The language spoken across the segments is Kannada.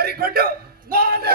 ಏರಿಕೊಂಡು ನಾನೇ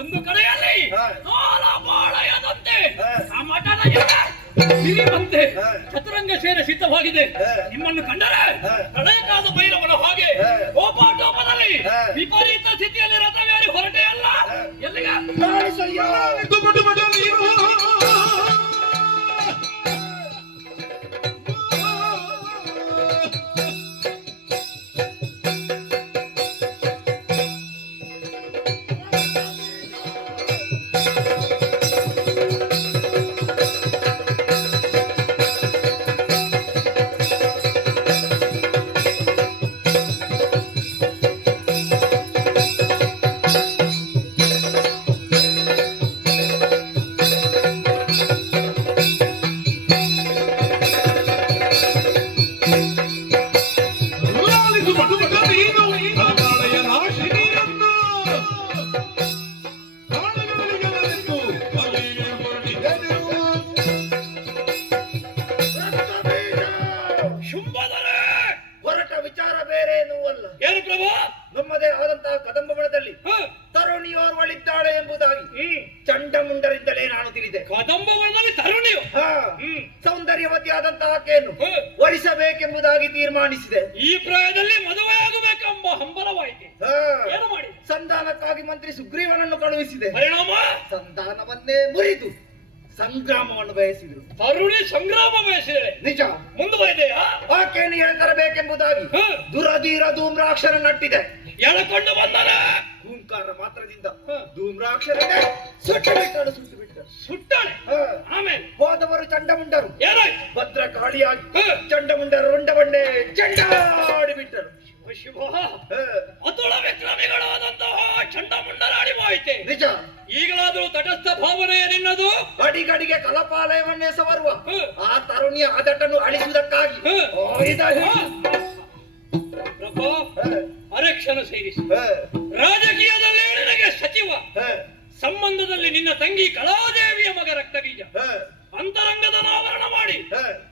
ಒಂದು ಕಡೆಯಲ್ಲಿ ಮತ್ತೆ ಚತುರಂಗ ಸೇನೆ ಸಿದ್ಧವಾಗಿದೆ. ನಿಮ್ಮನ್ನು ಕಂಡರೆ ಪ್ರಳಯಕಾಲ ಭೈರವನ ಹಾಗೆ ಕೋಪಾಟೋಪದಲ್ಲಿ ವಿಪರೀತ ಸ್ಥಿತಿಯಲ್ಲಿ ರಥವೇರಿ ಹೊರಟೆ ಅಲ್ಲ. ಎಲ್ಲಿಗೆ ನಮ್ಮದೇ ಆದಂತಹ ಕದಂಬವನದಲ್ಲಿ ತರುಣಿಯೋರ್ವಳಿದ್ದಾಳೆ ಎಂಬುದಾಗಿ ಚಂಡಮುಂಡರಿಂದಲೇ ನಾನು ತಿಳಿದೆ. ಕದಂಬವನದಲ್ಲಿ ತರುಣಿಯು ಸೌಂದರ್ಯವತಿಯಾದಂತಹ ಆಕೆಯನ್ನು ವರಿಸಬೇಕೆಂಬುದಾಗಿ ತೀರ್ಮಾನಿಸಿದೆ. ಈ ಪ್ರಾಯದಲ್ಲಿ ಮದುವೆಯಾಗಬೇಕೆಂಬ ಹಂಬಲವಾಯಿತು. ಏನು ಮಾಡಿ ಸಂಧಾನಕ್ಕಾಗಿ ಮಂತ್ರಿ ಸುಗ್ರೀವನನ್ನು ಕಳುಹಿಸಿದೆ. ಪರಿಣಾಮ ಸಂಧಾನವನ್ನೇ ಮುರಿದು ಸಂಗ್ರಾಮವನ್ನು ಬಯಸಿದರು. ತರುಣಿ ಸಂಗ್ರಾಮ ಬಯಸಿದೆ. ನಿಜ. ಮುಂದುವರೆದೆಯಾ? ಆಕೆಯನ್ನು ಎಳೆತರಬೇಕೆಂಬುದಾಗಿ ದುರಧೀರ ಧೂಮ್ರಾಕ್ಷರ ನಟ್ಟಿದೆ. ಎಳಕೊಂಡು ಬಂದನ ಹೂಂಕಾರ ಮಾತ್ರದಿಂದ ಧೂಮ್ರಾಕ್ಷರನೆ ಸುಟ್ಟು ಬಿಟ್ಟಳು. ಸುಟ್ಟಾಳೆ. ಆಮೇಲೆ ಹೋದವರು ಚಂಡಮುಂಡರು ಏನಾಯ್ತು? ಭದ್ರಕಾಳಿಯಾಗಿ ಚಂಡಮುಂಡರು ರುಂಡ ಬಂಡೆ ಚಂಡಾಡಿ ಬಿಟ್ಟರು. ಶಿವ ಅತುಳ ವಿಕ್ರಮಿಗಳಾದಂತಹ ಚಂಡಮುಂಡರಾಡಿ ಹೋಯಿತೆ. ನಿಜ. ಈಗಲಾದರೂ ತಟಸ್ಥ ಭಾವನೆಯ ನಿನ್ನದು. ಅಡಿಗಡಿಗೆ ಕಲಪಾಲಯವನ್ನೇ ಸವರುವ ಆ ತರುಣಿಯ ಆದಟನ್ನು ಅಳಿಸುವುದಕ್ಕಾಗಿ ಪ್ರಭು ಅರಕ್ಷಣ ಸೇರಿಸಿ ರಾಜಕೀಯದಲ್ಲಿ ನಿನಗೆ ಸಚಿವ, ಸಂಬಂಧದಲ್ಲಿ ನಿನ್ನ ತಂಗಿ ಕಲಾದೇವಿಯ ಮಗ ರಕ್ತಬೀಜ, ಅಂತರಂಗದ ನಾವರಣ ಮಾಡಿ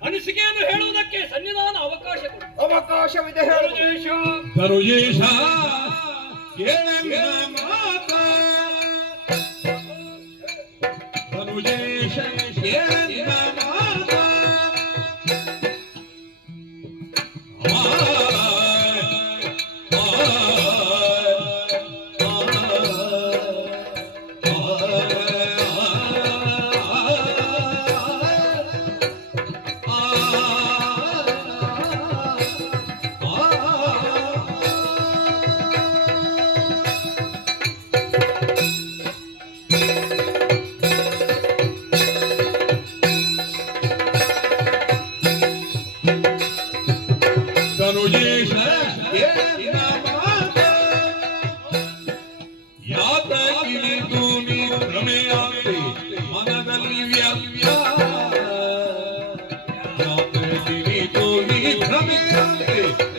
ಅನಿಸಿಕೆಯನ್ನು ಹೇಳುವುದಕ್ಕೆ ಸನ್ನಿಧಾನ ಅವಕಾಶವಿದೆ.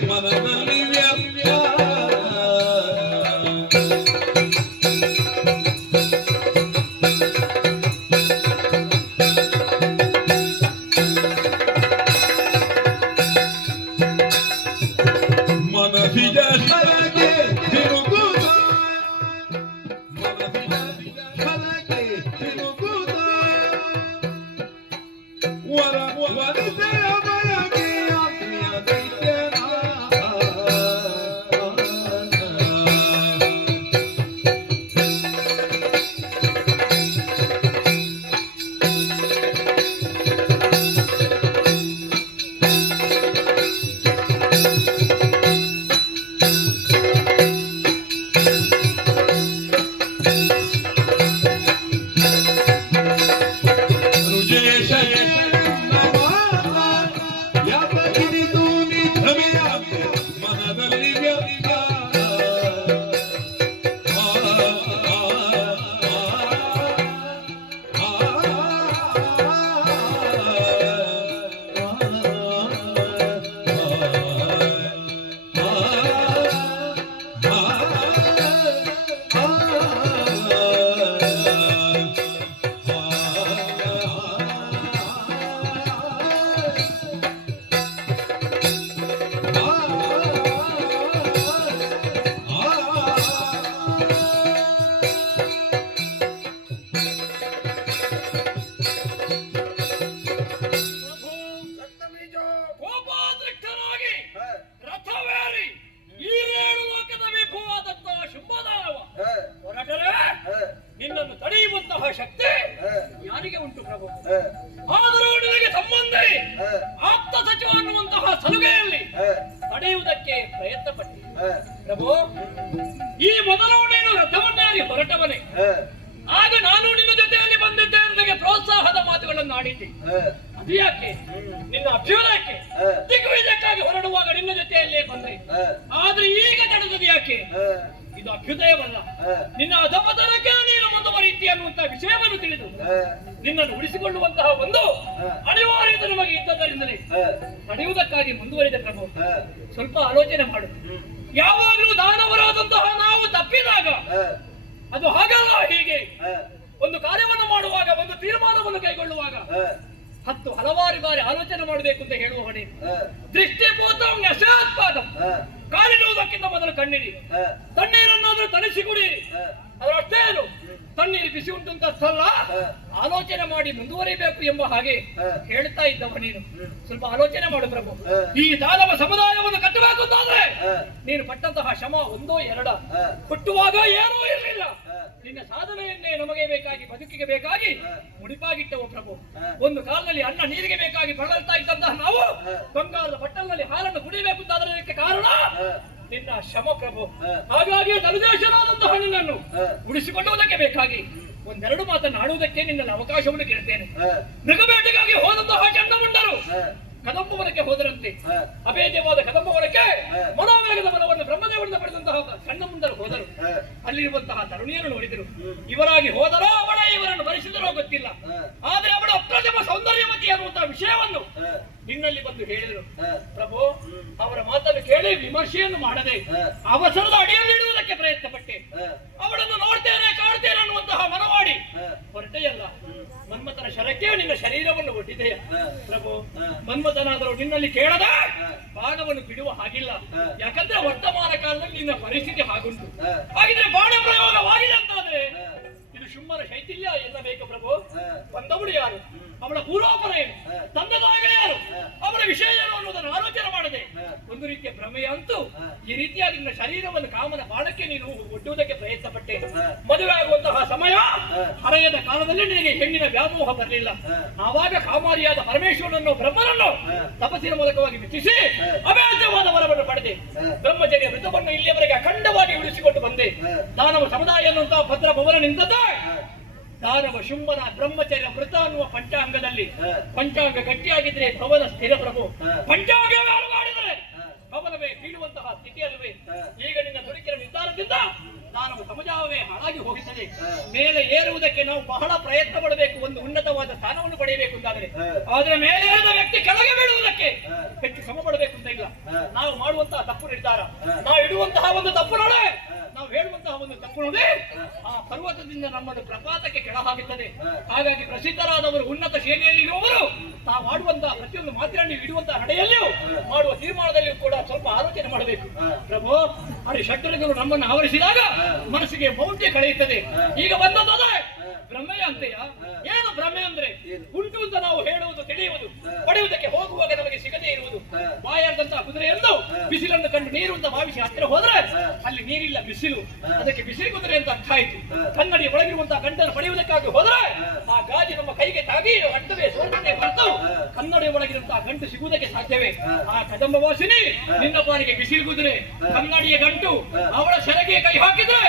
ಮನದಲ್ಲಿ ವ್ಯರ್ಥ ಮನಸಿದ ಸಲಗೆ ತಿರುಗುತ್ತ ಮನಸಿದ ಸಲಗೆ ತಿರುಗುತ್ತ ವರಿಸೆಯ ಬಯಕೆ ಆತ್ಮೀಯ ದೈತ್ಯನ ಮನದಲ್ಲಿ ವ್ಯರ್ಥ ರಕ್ತಬೀಜ. ಕೋಪಾಧ್ಯಕ್ಷರಾಗಿ ಹ, ರಥವೇರಿ ಈರೇಳು ಲೋಕದ ವಿಭುವಾದಂತಹ ಶುಂಭದಾನವ ಹ, ಹೊರಟರೆ ಹ, ನಿನ್ನನ್ನು ತಡೆಯುವಂತಹ ಶಕ್ತಿ ಹ, ಯಾರಿಗೆ ಉಂಟು ಪ್ರಭು? ಹ, ಆದರೂ ನಿನಗೆ ಸಂಬಂಧಿ ಹ, ಆಪ್ತ ಸಚಿವ ಅನ್ನುವಂತಹ ಸಲುಗೆಯಲ್ಲಿ ಹ, ತಡೆಯುವುದಕ್ಕೆ ಪ್ರಯತ್ನ ಪಟ್ಟೆ ಹ, ಪ್ರಭು. ಈ ಮೊದಲು ನೀನು ರಥವನ್ನೇರಿ ಹೊರಟವನೇ, ಹ, ಆಗ ನಾನು ನಿನ್ನ ಜೊತೆಯಲ್ಲಿ ಬಂದಿದ್ದೆ ನನಗೆ ಪ್ರೋತ್ಸಾಹದ ಮಾತುಗಳನ್ನು ಆಡಿದ್ದೆ. ಹ, ಅದು ಯಾಕೆ? ನಿನ್ನ ಅಭ್ಯುದಯಕ್ಕೆ ಹ, ದಿಗ್ವಿಜಯಕ್ಕಾಗಿ ಹೊರಡುವಾಗ ನಿನ್ನ ಜೊತೆಯಲ್ಲೇ ಬಂದೆ. ಹ, ಆದ್ರೆ ಈಗ ನಡೆದದು ಯಾಕೆ? ಹ, ಇದು ಅಭ್ಯುದಯವಲ್ಲ, ಹ, ನಿನ್ನ ಅಧಪತನಕ್ಕೆ ನೀನು ಮುಂದುವರಿಯುತ್ತಿ ಅನ್ನುವಂತಹ ವಿಷಯವನ್ನು ತಿಳಿದು ಹ, ನಿನ್ನನ್ನು ಉಳಿಸಿಕೊಳ್ಳುವಂತಹ ಒಂದು ಅನಿವಾರ್ಯತೆ ನಮಗೆ ಇದ್ದದರಿಂದಲೇ ಹ, ನಡೆಯುವುದಕ್ಕಾಗಿ ಮುಂದುವರಿದ ಪ್ರಭು. ಹ, ಸ್ವಲ್ಪ ಆಲೋಚನೆ ಮಾಡು. ಹ್ಮ್, ಯಾವಾಗಲೂ ದಾನವರಾದಂತಹ ನಾವು ತಪ್ಪಿದಾಗ ಹ, ಅದು ಹಾಗಲ್ಲ, ಹೀಗೆ ಹ, ಒಂದು ಕಾರ್ಯವನ್ನು ಮಾಡುವಾಗ, ಒಂದು ತೀರ್ಮಾನವನ್ನು ಕೈಗೊಳ್ಳುವಾಗ ಹ, ಹಲವಾರು ಬಾರಿ ಆಲೋಚನೆ ಮಾಡಬೇಕು ಅಂತ ಹೇಳುವ ಹೊಣೆ. ಹ, ದೃಷ್ಟಿಪೂತಂ ಯಶಾತ್ಪಾದಂ, ಹ, ಕಾಲಿಡುವುದಕ್ಕಿಂತ ಮೊದಲು ಕಣ್ಣಿರಿ, ಹ, ತಣ್ಣೀರನ್ನಾದ್ರೂ ತರಿಸಿ ಕುಡಿಯಿರಿ. ಹ, ಅದರಷ್ಟೇ ಏನು, ತಣ್ಣೀರು ಬಿಸಿ ಉಂಟು ಅಂತ ಅರ್ಥಲ್ಲ, ಆಲೋಚನೆ ಮಾಡಿ ಮುಂದುವರಿಬೇಕು ಎಂಬ ಹಾಗೆ ಹೇಳ್ತಾ ಇದ್ದವ ನೀನು. ಸ್ವಲ್ಪ ಆಲೋಚನೆ ಮಾಡು ಪ್ರಭು. ಈ ದಾನವ ಸಮುದಾಯವನ್ನು ಕಟ್ಟಬೇಕು ಅಂತಾದ್ರೆ ನೀನು ಪಟ್ಟಂತಹ ಶ್ರಮ ಒಂದೋ ಎರಡ, ಹುಟ್ಟುವಾಗ ಏನೂ ಇರಲಿಲ್ಲ. ನಿನ್ನ ಸಾಧನೆಯನ್ನೇ ನಮಗೆ ಬೇಕಾಗಿ, ಬದುಕಿಗೆ ಬೇಕಾಗಿ ಮುಡಿಪಾಗಿಟ್ಟವು ಪ್ರಭು. ಒಂದು ಕಾಲದಲ್ಲಿ ಅನ್ನ ನೀರಿಗೆ ಬೇಕಾಗಿ ಬಳಲ್ತಾ ಇದ್ದಂತಹ ನಾವು ಬಂಗಾರದ ಬಟ್ಟಲಿನಲ್ಲಿ ಹಾಲನ್ನು ಕುಡಿಬೇಕು ಅಂತಾದ್ರೆ ಇದಕ್ಕೆ ಕಾರಣ ನಿನ್ನ ಶ್ರಮ ಪ್ರಭು. ಹಾಗಾಗಿ ತನುದೇಶನಾದಂತಹ ನಿನ್ನನ್ನು ಉಳಿಸಿಕೊಳ್ಳುವುದಕ್ಕೆ ಬೇಕಾಗಿ ಒಂದೆರಡು ಮಾತನ್ನು ಆಡುವುದಕ್ಕೆ ನಿನ್ನಲ್ಲಿ ಅವಕಾಶವನ್ನು ಕೇಳ್ತೇನೆ. ಮೃಗಬೇಟೆಗಾಗಿ ಹೋದಂತಹ ಚಂಡಮುಂಡರು ಕದಂಬವನಕ್ಕೆ ಹೋದರಂತೆ. ಅಭೇದ್ಯವಾದ ಕದಂಬವನಕ್ಕೆ ಮನೋವೇಗದ ಬಲವನ್ನು ಬ್ರಹ್ಮದೇವರಿಂದ ಪಡೆದಂತಹ ಚಂಡಮುಂಡರು ಹೋದರು. ಅಲ್ಲಿರುವಂತಹ ತರುಣಿಯನ್ನು ನೋಡಿದರು. ಇವರಾಗಿ ಹೋದರೋ ಅವಳ ಇವರನ್ನು ಭರಿಸಿದರೋ ಗೊತ್ತಿಲ್ಲ, ಆದರೆ ಅವಳ ಅಪ್ರತಿಮ ಸೌಂದರ್ಯವತಿ ಅನ್ನುವಂತಹ ವಿಷಯವನ್ನು ನಿನ್ನಲ್ಲಿ ಬಂದು ಹೇಳಿದರು ಪ್ರಭು. ಅವರ ಮಾತನ್ನು ಕೇಳಿ ವಿಮರ್ಶೆಯನ್ನು ಮಾಡದೆ ಅವಸರದ ಅಡಿಯಲ್ಲಿಡುವುದಕ್ಕೆ ಪ್ರಯತ್ನ ಪಟ್ಟೆ. ಅವಳನ್ನು ನೋಡ್ತೇನೆ ಕಾಡ್ತೇನೆ ಅನ್ನುವಂತಹ ಮನವಾಡಿ ಹೊರಟೆಯಲ್ಲ. ಮನ್ಮಥನ ಶರಕ್ಕೆ ನಿನ್ನ ಶರೀರವನ್ನು ಒಡ್ಡಿದೆಯ ಪ್ರಭು. ಮನ್ಮಥನಾದರೂ ನಿನ್ನಲ್ಲಿ ಕೇಳದ ಬಾಣವನ್ನು ಬಿಡುವ ಹಾಗಿಲ್ಲ. ಯಾಕಂದ್ರೆ ವರ್ತಮಾನ ಕಾಲದಲ್ಲಿ ನಿನ್ನ ಪರಿಸ್ಥಿತಿ ಹಾಗುಂಟು. ಹಾಗಿದ್ರೆ ಬಾಣ ಪ್ರಯೋಗವಾಗಿದೆ ಅಂತಾದ್ರೆ ಇದು ಶುಂಭನ ಶೈಥಿಲ್ಯ ಎನ್ನಬೇಕು ಪ್ರಭು. ಬಂದವಳು ಯಾರು, ಅವಳ ಪೂರ್ವಾಪರ ಏನು, ತಂದೆದಾಗ ಯಾರು, ಅವಳ ವಿಷಯ ಏನು ಅನ್ನೋದನ್ನು ಆಲೋಚನೆ ಮಾಡದೆ ಒಂದು ರೀತಿಯ ಭ್ರಮೆಯ ಅಂತೂ ಈ ರೀತಿಯಾಗಿ ನಿನ್ನ ಶರೀರವನ್ನು ಕಾಮನ ಬಾಣಕ್ಕೆ ನೀನು ಒಡ್ಡುವುದಕ್ಕೆ ಪ್ರಯತ್ನ ಪಟ್ಟೆ. ಮದುವೆ ಆಗುವಂತಹ ಸಮಯ ಹರೆಯದ ಕಾಲದಲ್ಲಿ ನಿನಗೆ ಹೆಣ್ಣಿನ ವ್ಯಾಮೋಹ ಬರಲಿಲ್ಲ. ಆವಾಗ ಕಾಮಾರಿಯಾದ ಪರಮೇಶ್ವರನನ್ನು ಬ್ರಹ್ಮನನ್ನು ತಪಸ್ಸಿನ ಮೂಲಕವಾಗಿ ಮೆಚ್ಚಿಸಿ ಅಭೇದ್ಯವಾದ ವರವನ್ನು ಪಡೆದೆ. ಬ್ರಹ್ಮಚರ್ಯ ವೃತವನ್ನು ಇಲ್ಲಿಯವರೆಗೆ ಅಖಂಡವಾಗಿ ಉಳಿಸಿಕೊಂಡು ಬಂದೆ. ದಾನವ ಸಮುದಾಯ ಅನ್ನುವಂತಹ ಭದ್ರ ಭವನ ನಿಂತದ್ದು ದಾನವ ಶುಂಭನ ಬ್ರಹ್ಮಚರ್ಯ ವೃತ ಅನ್ನುವ ಪಂಚಾಂಗದಲ್ಲಿ. ಪಂಚಾಂಗ ಗಟ್ಟಿಯಾಗಿದ್ರೆ ಭವನ ಸ್ಥಿರ ಪ್ರಭು. ಪಂಚಾಂಗ ಮಾಡಿದರೆ ಭವನವೇ ಬೀಳುವಂತಹ ಸ್ಥಿತಿಯಲ್ಲವೇ ಈಗ ನಿನ್ನ ದುಡುಕಿನ ನಿರ್ಧಾರದಿಂದ ದಾನವ ಸಮುದಾಯವೇ ಹಾಳಾಗಿ ಹೋಗುತ್ತದೆ. ಮೇಲೆ ಏರುವುದಕ್ಕೆ ನಾವು ಬಹಳ ಪ್ರಯತ್ನ ಪಡಬೇಕು, ಒಂದು ಉನ್ನತವಾದ ಸ್ಥಾನವನ್ನು ಪಡೆಯಬೇಕು ಅಂತಾದರೆ. ಆದ್ರೆ ಮೇಲೆ ಏರಿದ ವ್ಯಕ್ತಿ ಕೆಳಗೆ ಬೀಳುವುದಕ್ಕೆ ಹೆಚ್ಚು ಶ್ರಮ ಪಡಬೇಕು ಅಂತ ಇಲ್ಲ. ನಾವು ಮಾಡುವಂತಹ ತಪ್ಪು ನಿರ್ಧಾರ, ನಾವು ಇಡುವಂತಹ ಒಂದು ತಪ್ಪು ನೋಡೆ, ನಾವು ಹೇಳುವಂತಹ ಒಂದು ತಪ್ಪು ನೋಡಿ ಆ ಪರ್ವತದಿಂದ ನಮ್ಮನ್ನು ಪ್ರಪಾತಕ್ಕೆ ಕೆಳ ಹಾಕುತ್ತದೆ. ಹಾಗಾಗಿ ಪ್ರಸಿದ್ಧರಾದವರು, ಉನ್ನತ ಶ್ರೇಣಿಯಲ್ಲಿ ಇರುವವರು, ತಾವು ಮಾಡುವಂತಹ ಪ್ರತಿಯೊಂದು ಮಾತಿನಲ್ಲಿ ಇಡುವಂತಹ ನಡೆಯಲ್ಲಿಯೂ ಮಾಡುವ ತೀರ್ಮಾನದಲ್ಲಿಯೂ ಕೂಡ ಸ್ವಲ್ಪ ಆಲೋಚನೆ ಮಾಡಬೇಕು. ಪ್ರಭು, ಅಲ್ಲಿ ಷಡ್ಡರುಗಳು ನಮ್ಮನ್ನು ಆವರಿಸಿದಾಗ ಮನಸ್ಸಿಗೆ ಮೌಢ್ಯ ಕಳೆಯುತ್ತದೆ. ಈಗ ಬಂದದ್ದಾದ್ರೆ ಭ್ರಮೆಯ ಅಂತೆಯ. ಏನು ಭ್ರಮೆ ಅಂದ್ರೆ ಉಂಟು ಅಂತ ನಾವು ಹೇಳುವುದು, ತಿಳಿಯುವುದು, ಪಡೆಯುವುದಕ್ಕೆ ಹೋಗುವಾಗ ನಮಗೆ ಸಿಗದೇ ಇರುವುದು. ಬಾಯಾರ್ದಂತಹ ಕುದುರೆಯೊಂದು ಬಿಸಿಲನ್ನು ಕಂಡು ನೀರು ಅಂತ ಭಾವಿಸಿ ಹತ್ತಿರ ಹೋದ್ರೆ ಅಲ್ಲಿ ನೀರಿಲ್ಲ, ಬಿಸಿಲು. ಅದಕ್ಕೆ ಬಿಸಿಲು ಕುದುರೆ ಅಂತ ಅರ್ಥ ಆಯ್ತು. ಕನ್ನಡಿಯ ಒಳಗಿರುವಂತಹ ಗಂಟನ್ನು ಪಡೆಯುವುದಕ್ಕಾಗಿ ಹೋದ್ರೆ ಆ ಗಾಜು ನಮ್ಮ ಕೈಗೆ ತಾಗಿ ಅಡ್ಡವೇ ಸೋರ್ತದೆ ಹೊರತು ಕನ್ನಡಿಯ ಒಳಗಿರುವಂತಹ ಗಂಟು ಸಿಗುವುದಕ್ಕೆ ಸಾಧ್ಯವೇ? ಆ ಕದಂಬ ವಾಸಿನಿ ನಿನ್ನ ಪಾಲಿಗೆ ಬಿಸಿಲು ಕುದುರೆ, ಕನ್ನಡಿಯ ಗಂಟು. ಅವಳ ಸೆರೆಗೆ ಕೈ ಹಾಕಿದ್ರೆ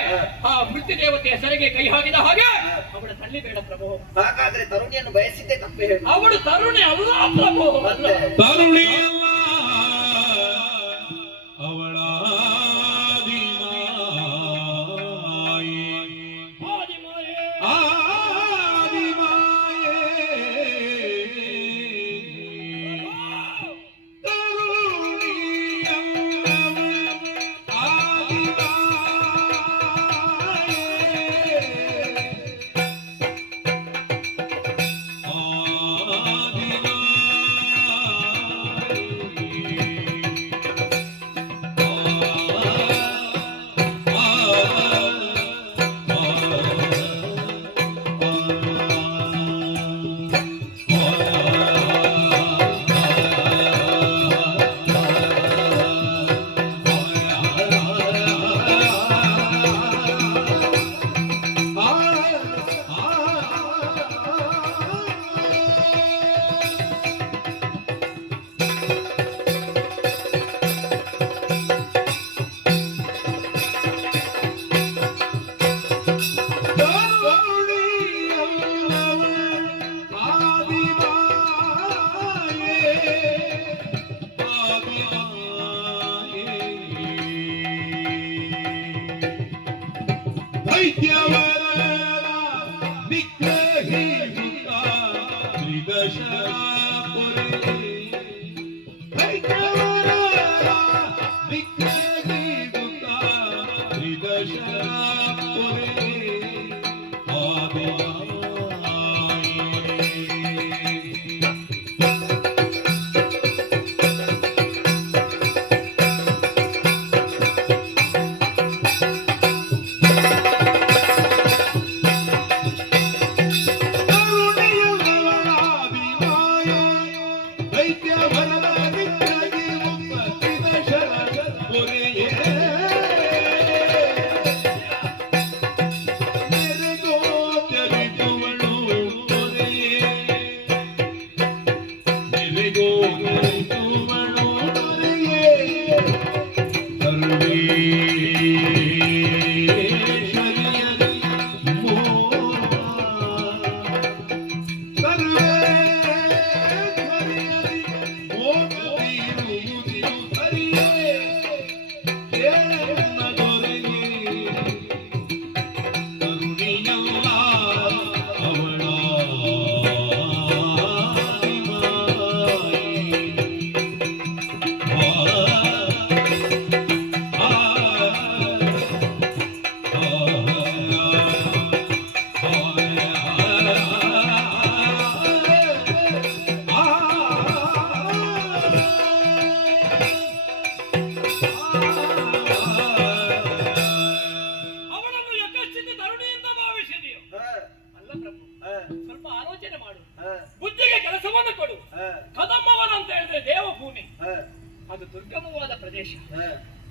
ಆ ಮೃತ್ಯು ದೇವತೆಯ ಸೆರೆಗೆ ಕೈ ಹಾಕಿದ ಹಾಗೆ ಅವಳ ತಳ್ಳಿ ಬೇಡ ಪ್ರಭು. ಹಾಗಾದ್ರೆ ತರುಣಿಯನ್ನು ಬಯಸಿದ್ದೆ ತಪ್ಪೇ ಹೇಳಿ. ಅವಳು ತರುಣಿ ಅಲ್ಲ ಪ್ರಭು, ಅಲ್ಲ. ತರುಣಿ ಅಲ್ಲ, ಅವಳ ಆದಿಮಾಯೆ.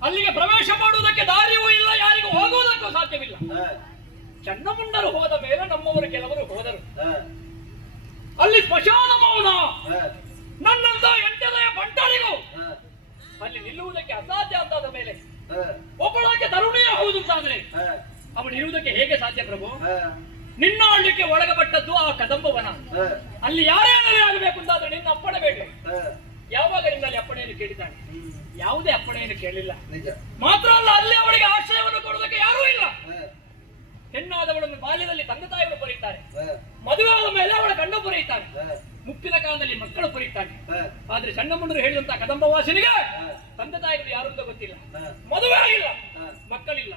ಅಲ್ಲಿಗೆ ಪ್ರವೇಶ ಮಾಡುವುದಕ್ಕೆ ದಾರಿಯೂ ಇಲ್ಲ, ಯಾರಿಗೂ ಹೋಗುವುದಕ್ಕೂ ಸಾಧ್ಯವಿಲ್ಲ. ಚನ್ನಮುಂಡರು ಹೋದ ಮೇಲೆ ನಮ್ಮವರು ಕೆಲವರು ಹೋದರು. ಅಲ್ಲಿ ಸ್ಮಶಾನ ಮೌನ. ನನ್ನಂತ ಎಂಟನೆಯ ಬಂಟರಿಗೂ ಅಲ್ಲಿ ನಿಲ್ಲುವುದಕ್ಕೆ ಅಸಾಧ್ಯ ಅಂತಾದ ಮೇಲೆ ಒಬ್ಬಳಾಕೆ ತರುಣಿಯ ಹೌದು ಅಂತಾದ್ರೆ ಅವನು ಇರುವುದಕ್ಕೆ ಹೇಗೆ ಸಾಧ್ಯ ಪ್ರಭು? ನಿನ್ನ ಆಳ್ಲಿಕ್ಕೆ ಒಳಗಪಟ್ಟದ್ದು ಆ ಕದಂಬವನ. ಅಲ್ಲಿ ಯಾರೇ ಆಗಬೇಕು ಅಂತಾದ್ರೆ ನಿನ್ನ ಅಪ್ಪಣೆ ಬೇಕು. ಯಾವಾಗ ನಿನ್ನಲ್ಲಿ ಅಪ್ಪಣೆಯನ್ನು ಕೇಳಿದ್ದಾನೆ? ಯಾವುದೇ ಅಪ್ಪಣೆಯನ್ನು ಕೇಳಿಲ್ಲ. ಮಾತ್ರ ಅಲ್ಲ, ಅಲ್ಲಿ ಅವಳಿಗೆ ಆಶ್ರಯವನ್ನು ಕೊಡುವುದಕ್ಕೆ ಯಾರೂ ಇಲ್ಲ. ಹೆಣ್ಣಾದವಳನ್ನು ಬಾಲ್ಯದಲ್ಲಿ ತಂದೆ ತಾಯಿಗಳು ಪೊರೆಯುತ್ತಾರೆ, ಮದುವೆ ಆದ ಮೇಲೆ ಅವಳ ಗಂಡ ಪೊರೆಯುತ್ತಾರೆ, ಮುಪ್ಪಿನ ಕಾಲದಲ್ಲಿ ಮಕ್ಕಳು ಪೊರೆಯುತ್ತಾರೆ. ಆದ್ರೆ ಸಣ್ಣ ಮುಂಡರು ಹೇಳಿದಂತ ಕದಂಬವಾಸಿನಿಗೆ ತಂದೆ ತಾಯಿಗಳು ಯಾರು ಅಂತ ಗೊತ್ತಿಲ್ಲ, ಮದುವೆ ಆಗಿಲ್ಲ, ಮಕ್ಕಳಿಲ್ಲ.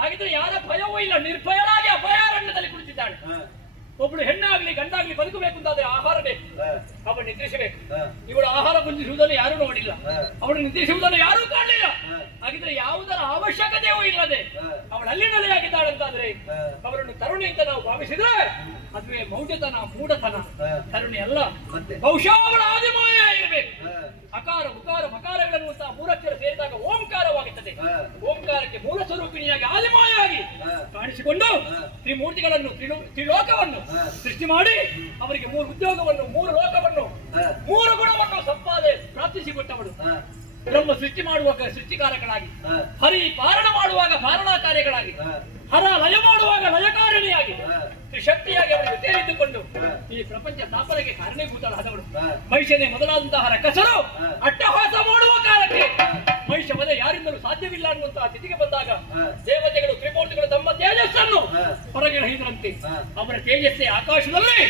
ಹಾಗಿದ್ರೆ ಯಾರ ಭಯವೂ ಇಲ್ಲ, ನಿರ್ಭಯರಾಗಿ ಅಭಯಾರಣ್ಯದಲ್ಲಿ ಕುಳಿತಿದ್ದಾಳೆ. ಒಬ್ಬಳು ಹೆಣ್ಣಾಗ್ಲಿ ಗಂಡಾಗ್ಲಿ ಬದುಕಬೇಕು ಅಂತಾದ್ರೆ ಆಹಾರ ಬೇಕು, ಅವಳು ನಿದ್ರಿಸಬೇಕು. ಇವಳು ಆಹಾರ ಹೊಂದಿಸುವುದನ್ನು ಯಾರು ನೋಡಿಲ್ಲ, ಅವಳು ನಿದ್ರಿಸುವುದನ್ನು ಯಾರೂ ಕಾಣಲಿಲ್ಲ. ಹಾಗಿದ್ರೆ ಯಾವುದರ ಅವಶ್ಯಕತೆಯೂ ಇಲ್ಲದೆ ಅವಳು ಅಲ್ಲಿ ನೆಲೆಯಾಗಿದ್ದಾಳಂತಾದ್ರೆ ಅವರನ್ನು ತರುಣಿ ಅಂತ ನಾವು ಭಾವಿಸಿದ್ರೆ ಅದುವೇ ಮೌಢ್ಯತನ, ಮೂಢತನ. ತರುಣಿ ಅಲ್ಲ, ಬಹುಶಃ ಅವಳ ಆದಿಮಾಯ ಇರಬೇಕು. ಅಕಾರ ಉಕಾರ ಮಕಾರಗಳನ್ನುವಂತಹ ಮೂರಕ್ಷರ ಸೇರಿದಾಗ ಓಂಕಾರವಾಗುತ್ತದೆ. ಓಂಕಾರಕ್ಕೆ ಮೂಲ ಸ್ವರೂಪಿಣಿಯಾಗಿ ಆದಿಮಾಯಾಗಿ ಕಾಣಿಸಿಕೊಂಡು ತ್ರಿಮೂರ್ತಿಗಳನ್ನು ತ್ರಿಲೋಕವನ್ನು ಸೃಷ್ಟಿ ಮಾಡಿ ಅವರಿಗೆ 3 ಉದ್ಯೋಗವನ್ನು, 3 ಲೋಕವನ್ನು, 3 ಗುಣವನ್ನು ಸಂಪಾದನೆ ಪ್ರಾಪ್ತಿಸಿಕೊಟ್ಟವಳು. ಬ್ರಹ್ಮ ಸೃಷ್ಟಿ ಮಾಡುವಾಗ ಸೃಷ್ಟಿಕಾರಕಳಾಗಿ, ಹರಿ ಪಾರಣ ಮಾಡುವಾಗ ಪಾರಣಾ ಕಾರ್ಯಗಳಾಗಿ, ಹರ ಲಯ ಮಾಡುವಾಗ ಲಯಕಾರಿಣಿಯಾಗಿ, ತ್ರಿಶಕ್ತಿಯಾಗಿ ಅವರಿಗೆ ಸೇರಿದ್ದುಕೊಂಡು ಈ ಪ್ರಪಂಚ ಸ್ಥಾಪನೆಗೆ ಕಾರಣೀಭೂತಳಾದವಳು. ಮಹಿಷನೇ ಮೊದಲಾದಂತಹ ರಕ್ಕಸರು ಅಟ್ಟಹಾಸ ಮಾಡುವ ಕಾಲಕ್ಕೆ ಮಹಿಷ ವಧೆ ಯಾರಿಂದಲೂ ಸಾಧ್ಯವಿಲ್ಲ ಅನ್ನುವಂತಹ ಸ್ಥಿತಿಗೆ ಬಂದಾಗ ದೇವತೆಗಳು ತ್ರಿಮೂರ್ತಿಗಳು ತಮ್ಮ ತೇಜಸ್ಸನ್ನು ಹೊರಗೆ ಹಿಡಿದ್ರಂತೆ. ಅವರ ತೇಜಸ್ಸೇ ಆಕಾಶದಲ್ಲಿ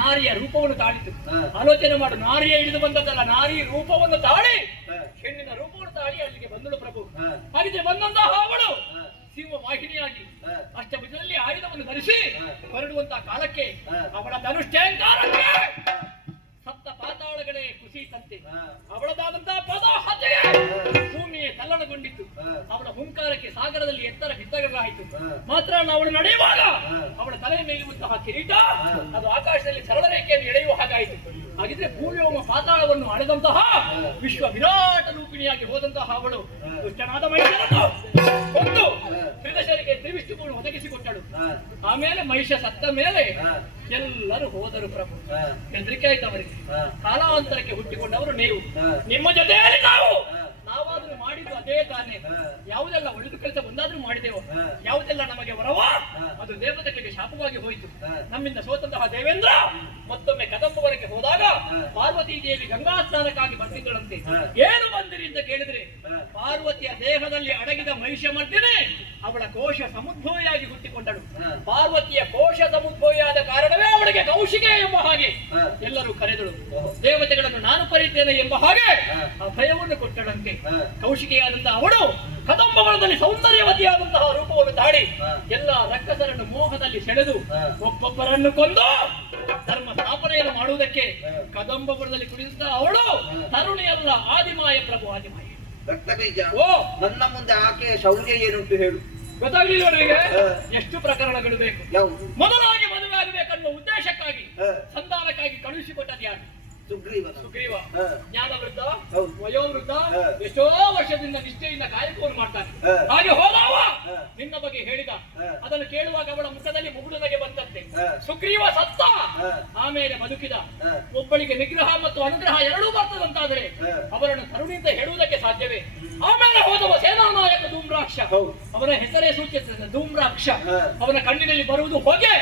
ನಾರಿಯ ರೂಪವನ್ನು ತಾಳಿತು. ಆಲೋಚನೆ ಮಾಡು, ನಾರಿಯ ಇಳಿದು ಬಂದದ್ದಲ್ಲ, ನಾರಿ ರೂಪವನ್ನು ತಾಳಿ, ಹೆಣ್ಣಿನ ರೂಪವನ್ನು ತಾಳಿ ಅಲ್ಲಿಗೆ ಬಂದಳು ಪ್ರಭು. ಹಾಗಿದ್ರೆ ಬಂದಂತಹ ಅವಳು ಸಿಂಹ ವಾಹಿನಿಯಾಗಿ ಅಷ್ಟಭುಜದಲ್ಲಿ ಆಯುಧವನ್ನು ಧರಿಸಿ ಹೊರಡುವಂತಹ ಕಾಲಕ್ಕೆ ಅವಳ ಧನುಷ್ಠೇಂಕಾರಕ್ಕೆ ಸಪ್ತ ಪಾತಾಳಗಳೇ ಕುಸಿಯಿತಂತೆ. ಅವಳದಾದಂತಹ ಪದ ಹತ್ಯೆಗೆ ಭೂಮಿಯೇ ತಲ್ಲಣಗೊಂಡಿತ್ತು. ಅವಳ ಹುಂಕಾರಕ್ಕೆ ಸಾಗರದಲ್ಲಿ ಎತ್ತರ ಬಿತ್ತಗಳಾಯಿತು. ಮಾತ್ರ ಅವಳು ನಡೆಯುವಾಗ ಅವಳ ತಲೆಯ ಮೇಲಿರುವಂತಹ ಕಿರೀಟ ಅದು ಆಕಾಶದಲ್ಲಿ ಸರಳ ರೇಖೆಯನ್ನು ಎಳೆಯುವ ಹಾಗಾಯಿತು. ಹಾಗಿದ್ರೆ ಭೂಮಿಯೋಮ ಪಾತಾಳವನ್ನು ಅಳೆದಂತಹ ವಿಶ್ವ ವಿರಾಟ ರೂಪಿಣಿಯಾಗಿ ಹೋದಂತಹ ಅವಳು ದುಷ್ಟನಾದ ಮಹಿಷನನ್ನು ಒಂದು ತ್ರಿದಶರಿಗೆ ತ್ರಿವಿಷ್ಣುವನ್ನು ಒದಗಿಸಿಕೊಟ್ಟಳು. ಆಮೇಲೆ ಮಹಿಷ ಸತ್ತ ಮೇಲೆ ಎಲ್ಲರೂ ಹೋದರು ಪ್ರಭು. ಹೆದರಿಕೆ ಆಯ್ತು ಅವರಿಗೆ. ಕಾಲಾಂತರಕ್ಕೆ ಹುಟ್ಟಿಕೊಂಡವರು ನೀವು, ನಿಮ್ಮ ಜೊತೆಯಲ್ಲಿ ನಾವಾದ್ರೂ ಮಾಡಿದ್ದು ಅದೇ ತಾನೇ. ಯಾವುದೆಲ್ಲ ಒಳ್ಳೆದು ಕೆಲಸ ಒಂದಾದ್ರೂ ಮಾಡಿದೆವು, ಯಾವುದೆಲ್ಲ ನಮಗೆ ವರವ ಅದು ದೇವತೆಗಳಿಗೆ ಶಾಪವಾಗಿ ಹೋಯಿತು. ನಮ್ಮಿಂದ ಸೋತಂತಹ ದೇವೇಂದ್ರ ಮತ್ತೊಮ್ಮೆ ಕದಂಬವರೆಗೆ ಹೋದಾಗ ಪಾರ್ವತಿ ದೇವಿ ಗಂಗಾ ಸ್ನಾನಕ್ಕಾಗಿ ಬರ್ತಿದ್ದಳಂತೆ. ಏನು ಬಂದಿರಿ ಅಂತ ಕೇಳಿದ್ರೆ ಪಾರ್ವತಿಯ ದೇಹದಲ್ಲಿ ಅಡಗಿದ ಮಹಿಷಮರ್ದಿನಿ ಅವಳ ಕೋಶ ಸಮುದ್ಭವಿಯಾಗಿ ಹುಟ್ಟಿಕೊಂಡಳು. ಪಾರ್ವತಿಯ ಕೋಶ ಸಮುದ್ಭವಿಯಾದ ಕಾರಣವೇ ಅವಳಿಗೆ ಕೌಶಿಕೆ ಎಂಬ ಹಾಗೆ ಎಲ್ಲರೂ ಕರೆದಳು. ದೇವತೆಗಳನ್ನು ನಾನು ಕರೀತೇನೆ ಎಂಬ ಹಾಗೆ ಆ ಭಯವನ್ನು ಕೊಟ್ಟಳಂತೆ. ಕೌಶಿಕೆಯಾದಂತಹ ಅವಳು ಕದಂಬವನದಲ್ಲಿ ಸೌಂದರ್ಯವತಿಯಾದಂತಹ ರೂಪವನ್ನು ತಾಳಿ ಎಲ್ಲ ರಕ್ಕಸರನ್ನು ಮೋಹದಲ್ಲಿ ಸೆಳೆದು ಒಬ್ಬೊಬ್ಬರನ್ನು ಕೊಂದು ಧರ್ಮ ಸ್ಥಾಪನೆಯನ್ನು ಮಾಡುವುದಕ್ಕೆ ಕದಂಬವನದಲ್ಲಿ ಕುಳಿತಂತಹ ಅವಳು ತರುಣಿಯಲ್ಲ, ಆದಿಮಾಯ ಪ್ರಭು, ಆದಿಮಾಯ. ರಕ್ತಬೀಜ, ನನ್ನ ಮುಂದೆ ಆಕೆಯ ಶೌರ್ಯ ಏನುಂಟು ಹೇಳು. ಗೊತ್ತಾಗ್ಲಿಲ್ಲ ಅವರಿಗೆ ಎಷ್ಟು ಪ್ರಕರಣಗಳು ಬೇಕು. ಯಾವುದು? ಮೊದಲಾಗಿ ಮದುವೆ ಆಗಬೇಕನ್ನುವ ಉದ್ದೇಶಕ್ಕಾಗಿ ಸಂಧಾನಕ್ಕಾಗಿ ಕಳುಹಿಸಿಕೊಟ್ಟದ್ದು ಯಾರು? ಸುಗ್ರೀವ. ಜ್ಞಾನವೃದ್ಧ, ವಯೋವೃದ್ಧ, ಎಷ್ಟೋ ವರ್ಷದಿಂದ ನಿಷ್ಠೆಯಿಂದ ಕಾರ್ಯಕ್ರಮ ಮಾಡ್ತಾನೆ. ಹಾಗೆ ಹೋದವ ನಿನ್ನ ಬಗ್ಗೆ ಹೇಳಿದ, ಅದನ್ನು ಕೇಳುವಾಗ ಅವಳ ಮುಖದಲ್ಲಿ ಮುಗುಳುನಗೆ ಬಂದಂತೆ. ಸುಗ್ರೀವ ಸತ್ತ, ಆಮೇಲೆ ಬದುಕಿದ. ಒಬ್ಬಳಿಗೆ ನಿಗ್ರಹ ಮತ್ತು ಅನುಗ್ರಹ ಎರಡೂ ಬರ್ತದಂತಾದರೆ ಅವರನ್ನು ತರುಣಿಂದ ಹೇಳುವುದಕ್ಕೆ ಸಾಧ್ಯವೇ? ಆಮೇಲೆ ಹೋದವ ಸೇನಾನಾಯಕ ಧೂಮ್ರಾಕ್ಷ, ಅವನ ಹೆಸರೇ ಸೂಚಿಸುತ್ತದೆ ಧೂಮ್ರಾಕ್ಷ. ಅವನ ಕಣ್ಣಿನಲ್ಲಿ ಬರುವುದು ಹೊಗೆ,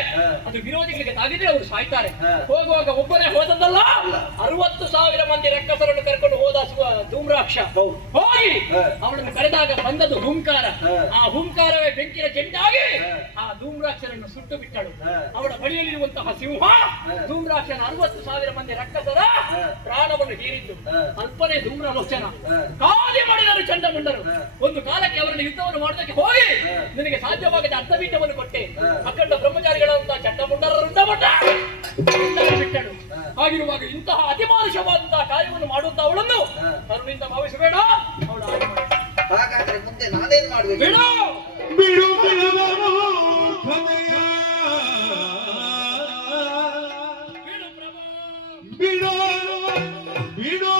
ಅದು ವಿರೋಧಿಗಳಿಗೆ ತಾಗಿದ್ರೆ ಅವರು ಸಾಯ್ತಾರೆ. ಹೋಗುವಾಗ ಒಬ್ಬನೇ ಹೋದದ್ದಲ್ಲ, 60,000 ಮಂದಿ ರಕ್ಕಸರನ್ನು ಕರ್ಕೊಂಡು ಹೋದ ಧೂಮ್ರಾಕ್ಷ. ಹೋಗಿ ಅವಳನ್ನು ಕರೆದಾಗ ಬಂದದ್ದು ಹುಂಕಾರ. ಆ ಹುಂಕಾರವೇ ಬೆಂಕಿಯ ಚೆಂಡಾಗಿ ಆ ಧೂಮ್ರಾಕ್ಷರನ್ನು ಸುಟ್ಟು ಬಿಟ್ಟಳು. ಅವಳ ಬಳಿಯಲ್ಲಿರುವಂತಹ ಸಿಂಹ ಧೂಮ್ರಾಕ್ಷನ 60,000 ಮಂದಿ ರಕ್ಕಸರ ಪ್ರಾಣವನ್ನು ಹೀರಿದ್ದು. ಅಲ್ಪನೇ ಧೂಮ್ರಲೋಚನ ಕಾಲಿ ಮಾಡಿದರು ಚಂಡಮುಂಡರು. ಒಂದು ಕಾಲಕ್ಕೆ ಅವರನ್ನು ಯುದ್ಧವನ್ನು ಮಾಡೋದಕ್ಕೆ ಹೋಗಿ ನಿನಗೆ ಸಾಧ್ಯವಾಗದ ಅರ್ಧಬೀಜವನ್ನು ಕೊಟ್ಟೆ. ಅಖಂಡ ಬ್ರಹ್ಮಚಾರಿಗಳಂತಹ ಚಂಡಮುಂಡರ ರುಂಡಮುಂಡ ಬಿಟ್ಟಳು. ಹಾಗಿರುವಾಗ ಇಂತಹ ಅತಿಮಾನುಷವಾದಂತಹ ಕಾರ್ಯವನ್ನು ಮಾಡುವಂತಹ ಅವಳನ್ನು ತರುಣಿಂದ ಭಾವಿಸಬೇಡ. ಅವಳು ಹಾಗಾದ್ರೆ ಮುಂದೆ ನಾನೇನ್ ಮಾಡ್ಬೇಕು? ಬಿಡು ಬಿಡು ಬಿಡು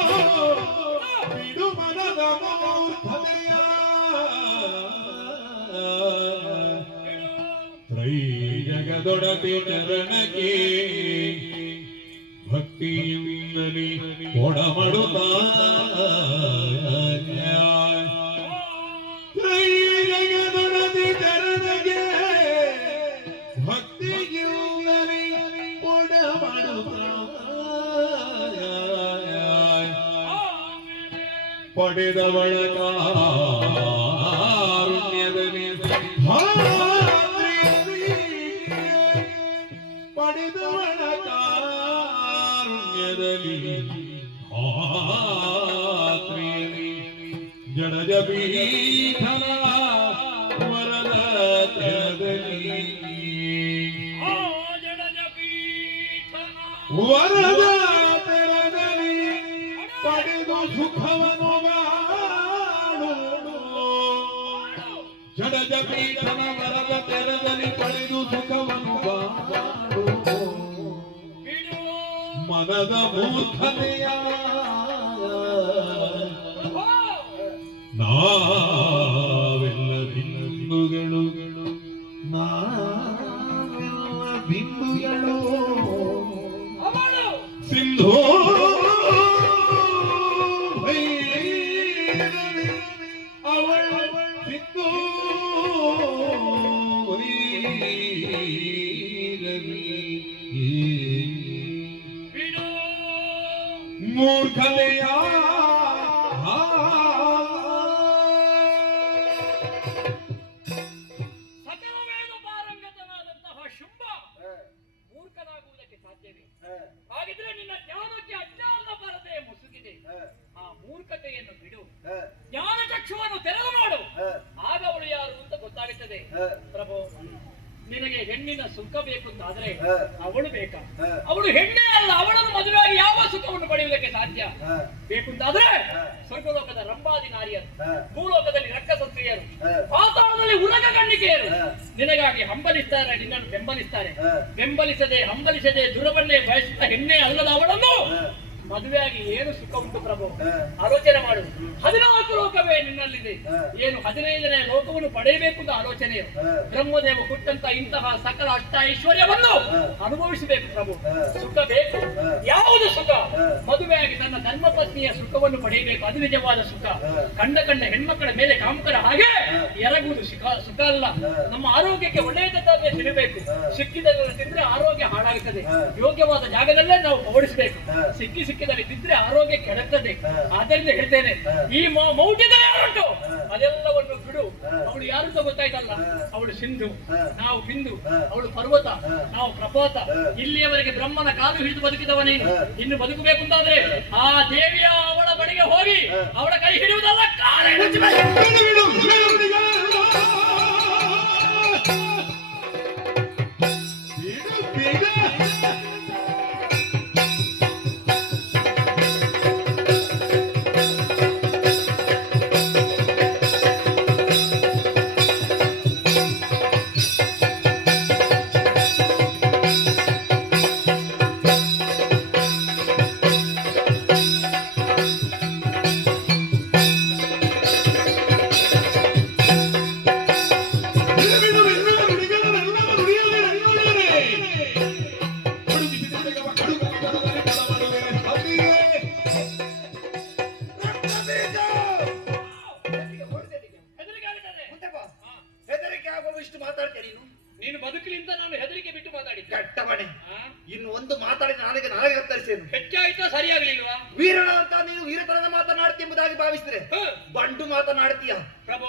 ಬಿಡು ಮನದ ಮೂರ್ಖನೆಯ. ತ್ರೈ ಜಗದೊಡತಿ ಚರಣಕ್ಕೆ ಭಕ್ತಿಯಿಂದಲೇ ಒಡಮಡುತ್ತಾ ಜಗದೊಡತಿ ಚರಣಕ್ಕೆ ಭಕ್ತಿಯಿಂದಲೇ ಒಡಮಡುತ್ತಾ ಪಡೆದವಳ ಕಾರುಣ್ಯದಲ್ಲಿ ಜಡಜ ಪೀಠನ ವರದ ತೆರದಲ್ಲಿ ಆ ಜಡಜ ಪೀಠನ ವರದ ತೆರದಲ್ಲಿ ಪಡೆದು ಸುಖವನ್ನು ಮಾಡು ಜಡಜ ಪೀಠನ ವರದ ತೆರದಲ್ಲಿ ಪಡೆದು ಸುಖವನ್ನು ಮಾಡು ಬಿಡು ಮನದ ಮೂರ್ಖತೆಯ ನಾವೆಲ್ಲ ಬಿಂದುಗಳು ನಾವೆಲ್ಲ ಬಿಂದುಗಳು ಅವಳು ಸಿಂಧೂ ಭೈರವಿ ಅವಳ ಸಿಂಧೂ ಭೈರವಿ ಬಿಡು ಮೂರ್ಖತೆಯ ಸಕಲ ವೇದ ಪಾರಂಗತನಾದಂತಹ ಶುಂಭ ಮೂರ್ಖನಾಗುವುದಕ್ಕೆ ಸಾಧ್ಯವೇ? ಹಾಗಿದ್ರೆ ನಿನ್ನ ಜ್ಞಾನಕ್ಕೆ ಅಜ್ಞಾನದ ಪರದೆ ಮುಸುಗಿದೆ. ಆ ಮೂರ್ಖತೆಯನ್ನು ಬಿಡು, ಜ್ಞಾನ ಚಕ್ಷುವನ್ನು ತೆರೆದು ಮಾಡು. ಆಗ ಅವಳು ಯಾರು ಅಂತ ಗೊತ್ತಾಗುತ್ತದೆ. ಪ್ರಭು, ನಿನಗೆ ಹೆಣ್ಣಿನ ಸುಖ ಬೇಕು ಅಂತಾದ್ರೆ ಅವಳು ಬೇಕಾ? ಅವಳು ಹೆಣ್ಣೇ ಅಲ್ಲ, ಅವಳನ್ನು ಮದುವೆಯಾಗಿ ಯಾವ ಸುಖವನ್ನು ಪಡೆಯುವುದಕ್ಕೆ ಸಾಧ್ಯ? ಬೇಕು ಅಂತಾದ್ರೆ ಸ್ವರ್ಗಲೋಕದ ರಂಭಾದಿ ನಾರಿಯರು, ಭೂಲೋಕದಲ್ಲಿ ರಕ್ಕಸ ಸ್ತ್ರೀಯರು, ಪಾತಾಳದಲ್ಲಿ ಉರಗ ಗಣ್ಣಿಕೆಯರು ನಿನಗಾಗಿ ಹಂಬಲಿಸ್ತಾರೆ, ನಿನ್ನನ್ನು ಬೆಂಬಲಿಸ್ತಾರೆ. ಬೆಂಬಲಿಸದೆ ಹಂಬಲಿಸದೆ ದುರವನ್ನೇ ಬಯಸುತ್ತ ಹೆಣ್ಣೆ ಅಲ್ಲದ ಅವಳನ್ನು ಮದುವೆಯಾಗಿ ಏನು ಸುಖ ಉಂಟು ಪ್ರಭು? ಆಲೋಚನೆ ಮಾಡು. 14 ಲೋಕವೇ ನಿನ್ನಲ್ಲಿದೆ. ಏನು 15ನೇ ಲೋಕವನ್ನು ಪಡೆಯಬೇಕು ಅಂತ ಆಲೋಚನೆಯು. ಬ್ರಹ್ಮದೇವ ಕೊಟ್ಟಂತ ಇಂತಹ ಸಕಲ ಅಷ್ಟ ಐಶ್ವರ್ಯವನ್ನು ಅನುಭವಿಸಬೇಕು ಪ್ರಭು. ಸುಖ ಬೇಕು. ಯಾವುದು ಸುಖ? ಮದುವೆಯಾಗಿ ತನ್ನ ಧರ್ಮಪತ್ನಿಯ ಸುಖವನ್ನು ಪಡೆಯಬೇಕು. ಅದು ನಿಜವಾದ ಸುಖ. ಕಂಡ ಹೆಣ್ಮಕ್ಕಳ ಮೇಲೆ ಕಾಮಕರ ಹಾಗೆ ಎರಗುವುದು ಸುಖ ಅಲ್ಲ. ನಮ್ಮ ಆರೋಗ್ಯಕ್ಕೆ ಒಳ್ಳೆಯದನ್ನೇ ತಿನ್ನಬೇಕು. ಸಿಕ್ಕಿದ್ದನ್ನು ತಿಂದ್ರೆ ಆರೋಗ್ಯ ಹಾಳಾಗುತ್ತದೆ. ಯೋಗ್ಯವಾದ ಜಾಗದಲ್ಲೇ ನಾವು ಓಡಿಸಬೇಕು. ಸಿಕ್ಕಿದಲ್ಲಿ ಬಿದ್ದರೆ ಆರೋಗ್ಯ ಕೆಡುತ್ತದೆ. ಆದ್ದರಿಂದ ಹೇಳ್ತೇನೆ, ಈ ಮೌಢ್ಯದ ಯಾರುಂಟು ಅದೆಲ್ಲವನ್ನು ಬಿಡು. ಅವಳು ಯಾರು ಅಂತ ಗೊತ್ತಾಯ್ತಲ್ಲ, ಅವಳು ಸಿಂಧು, ನಾವು ಬಿಂದು. ಅವಳು ಪರ್ವತ, ನಾವು ಪ್ರಪಾತ. ಇಲ್ಲಿಯವರೆಗೆ ಬ್ರಹ್ಮನ ಕಾಲು ಹಿಡಿದು ಬದುಕಿದವ ನೀನು. ಇನ್ನು ಬದುಕಬೇಕು ಅಂತಾದ್ರೆ ಆ ದೇವಿಯ ಅವಳ ಬಳಿಗೆ ಹೋಗಿ ಅವಳ ಕೈ ಹಿಡಿಯುವುದಲ್ಲ, ಕಾಲ ನೀನು ಬದುಕಲಿ ಅಂತ ನಾನು ಹೆದರಿಕೆ ಬಿಟ್ಟು ಮಾತಾಡಿದ್ದೆ. ಕಟ್ಟಮಣೆ ಇನ್ನು ಒಂದು ಮಾತಾಡಿ ನನಗೆ ಹತ್ತರಿಸೇನು? ಹೆಚ್ಚಾಯ್ತಾ ಸರಿಯಾಗ್ಲಿಲ್ವಾ? ವೀರನ ಅಂತ ನೀನು ವೀರತನದ ಮಾತನಾಡ್ತಿ ಎಂಬುದಾಗಿ ಭಾವಿಸಿದ್ರೆ ಬಂಡು ಮಾತನಾಡ್ತೀಯ ಪ್ರಭು.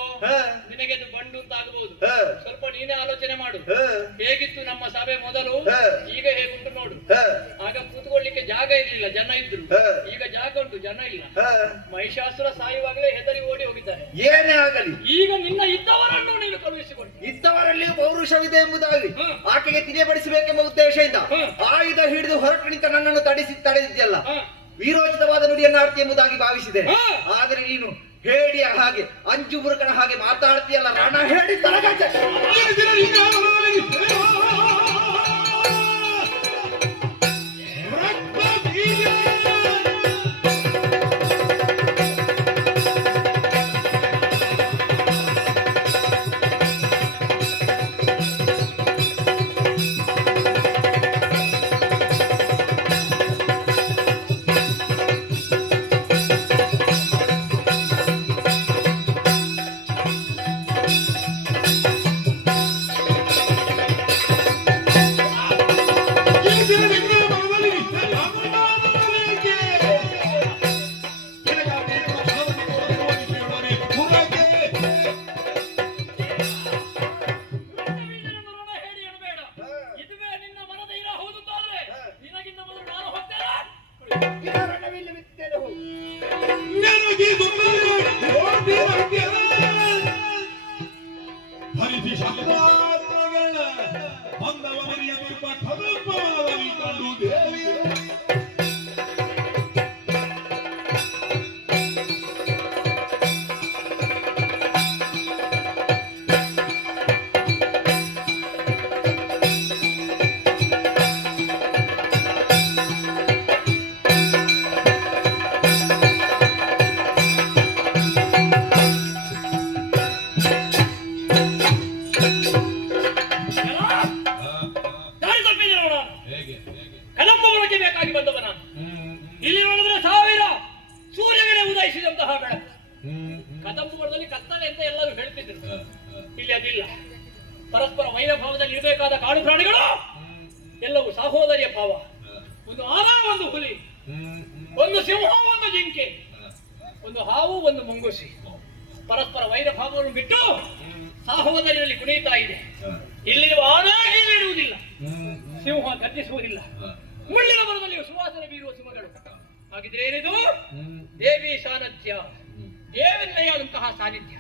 ನಿನಗೆ ಅದು ಬಂಡು ಅಂತ ಆಗಬಹುದು. ಹ. ಸ್ವಲ್ಪ ನೀನೇ ಆಲೋಚನೆ ಮಾಡು. ಹ. ಹೇಗಿತ್ತು ನಮ್ಮ ಸಭೆ ಮೊದಲು, ಹ. ಈಗ ಹೇಗುಂಟು ನೋಡು. ಹ. ಆಗ ಕೂತ್ಕೊಳ್ಳಿಕ್ಕೆ ಜಾಗ ಇರಲಿಲ್ಲ, ಜನ ಇದ್ರು. ಹ. ಈಗ ಜಾಗ ಉಂಟು, ಜನ ಇಲ್ಲ. ಹ. ಮಹಿಷಾಸುರ ಸಾಯುವಾಗಲೇ ಹೆದರಿ ಓಡಿ ಹೋಗಿದ್ದಾರೆ. ಏನೇ ಆಗಲಿ ಈಗ ನಿನ್ನ ಇದ್ದವರನ್ನು ನೀನು ಕಳುಹಿಸಿಕೊಟ್ಟು ಇದ್ದವರಲ್ಲಿ ಪೌರುಷವಿದೆ ಎಂಬುದಾಗಿ ಹ. ಆಕೆಗೆ ತಿಳಿಯಪಡಿಸಬೇಕೆಂಬ ಉದ್ದೇಶದಿಂದ ಹ. ಆಯುಧ ಹಿಡಿದು ಹೊರಟು ನಿಂತ ನನ್ನನ್ನು ತಡೆದಿದ್ಯಲ್ಲ, ಹ. ವೀರೋಚಿತವಾದ ನುಡಿಯನ್ನಾಡ್ತಿ ಎಂಬುದಾಗಿ ಭಾವಿಸಿದೆ. ಹ. ಆದರೆ ನೀನು ಹೇಡಿಯ ಹಾಗೆ ಅಂಜು ಬುರುಕನ ಹಾಗೆ ಮಾತಾಡ್ತೀಯಲ್ಲ, ರಣ ಹೇಳಿ ತಲಗಜ್ಜೆ. ಹರಿಸಿ ಶಬ್ದಾತ್ಮಗಳ ಬಂದವನಿಯ ಕೃಪ ಕಲ್ಪವಾದಲ್ಲಿ ಕಂಡು ದೇವಿ ದಾರಿ ತಪ್ಪಿದೆ ನೋಡ. ಕದಂಬ ಒಳಗೆ ಬೇಕಾಗಿ ಬಂದವ ನಾನು. ಇಲ್ಲಿ ನೋಡಿದ್ರೆ ಸಾವಿರ ಸೂರ್ಯಗಳೇ ಉದಯಿಸಿದಂತಹ ಬೆಳಕು. ಕದಂಬುಗಳಲ್ಲಿ ಕತ್ತಲೆ ಅಂತ ಎಲ್ಲರೂ ಹೇಳ್ತಿದ್ರು. ಇಲ್ಲಿ ಅದಿಲ್ಲ. ಪರಸ್ಪರ ವೈರಭಾವದಲ್ಲಿ ಇರಬೇಕಾದ ಕಾಡು ಪ್ರಾಣಿಗಳು ಎಲ್ಲವೂ ಸಹೋದರಿಯ ಭಾವ. ಒಂದು ಆನೆ, ಒಂದು ಹುಲಿ, ಒಂದು ಸಿಂಹ, ಒಂದು ಜಿಂಕೆ, ಒಂದು ಹಾವು, ಒಂದು ಮುಂಗುಸಿ. ಪರಸ್ಪರ ವೈರಭಾವವನ್ನು ಬಿಟ್ಟು ಸಹೋದರಿಯಲ್ಲಿ ಕುಣಿಯುತ್ತಾ ಇದೆ. ಇಲ್ಲಿರುವ ಆನೆ ಇರುವುದಿಲ್ಲ, ಸಿಂಹ ಗರ್ಜಿಸುವುದಿಲ್ಲ, ಮುಳ್ಳಿನ ಮರದಲ್ಲಿ ಸುವಾಸನೆ ಬೀರುವ ಸಿಂಹಗಳು. ಹಾಗಿದ್ರೆ ಏನಿದು? ದೇವಿ ಸಾನ್ನಿಧ್ಯ, ದೇವಿನಯ್ಯಂತಹ ಸಾನ್ನಿಧ್ಯ.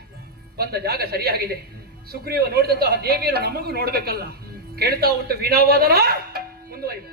ಬಂದ ಜಾಗ ಸರಿಯಾಗಿದೆ. ಸುಗ್ರೀವ ನೋಡಿದಂತಹ ದೇವಿಯರು ನಮಗೂ ನೋಡ್ಬೇಕಲ್ಲ. ಕೇಳ್ತಾ ಉಂಟು ವೀಣಾವಾದನ. ಮುಂದುವರಿದ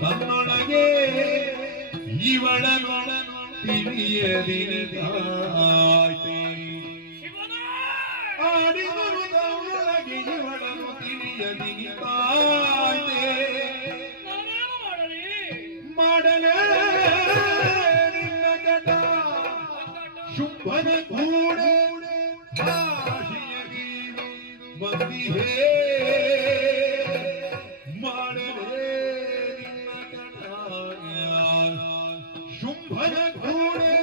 ತನ್ನೊಳಗೆ ಇವಳನು ತಿಳಿಯದಿರದಾಯ್ತೆ ಆಡಿದರು ತನ್ನೊಳಗೆ ಇವಳನು ತಿಳಿಯದಿರದಾಯ್ತೆ ಮಾಡಲೇ ನಿನ್ನ ಕಟ ಶುಂಭನ ಕೂಡೆ ಕಾಶಿಯ ಗೀರು ಬಂದಿಹೇ ಮಾಡಲೇ ನಿನ್ನ ಕಟ ಶುಂಭನ ಕೂಡೆ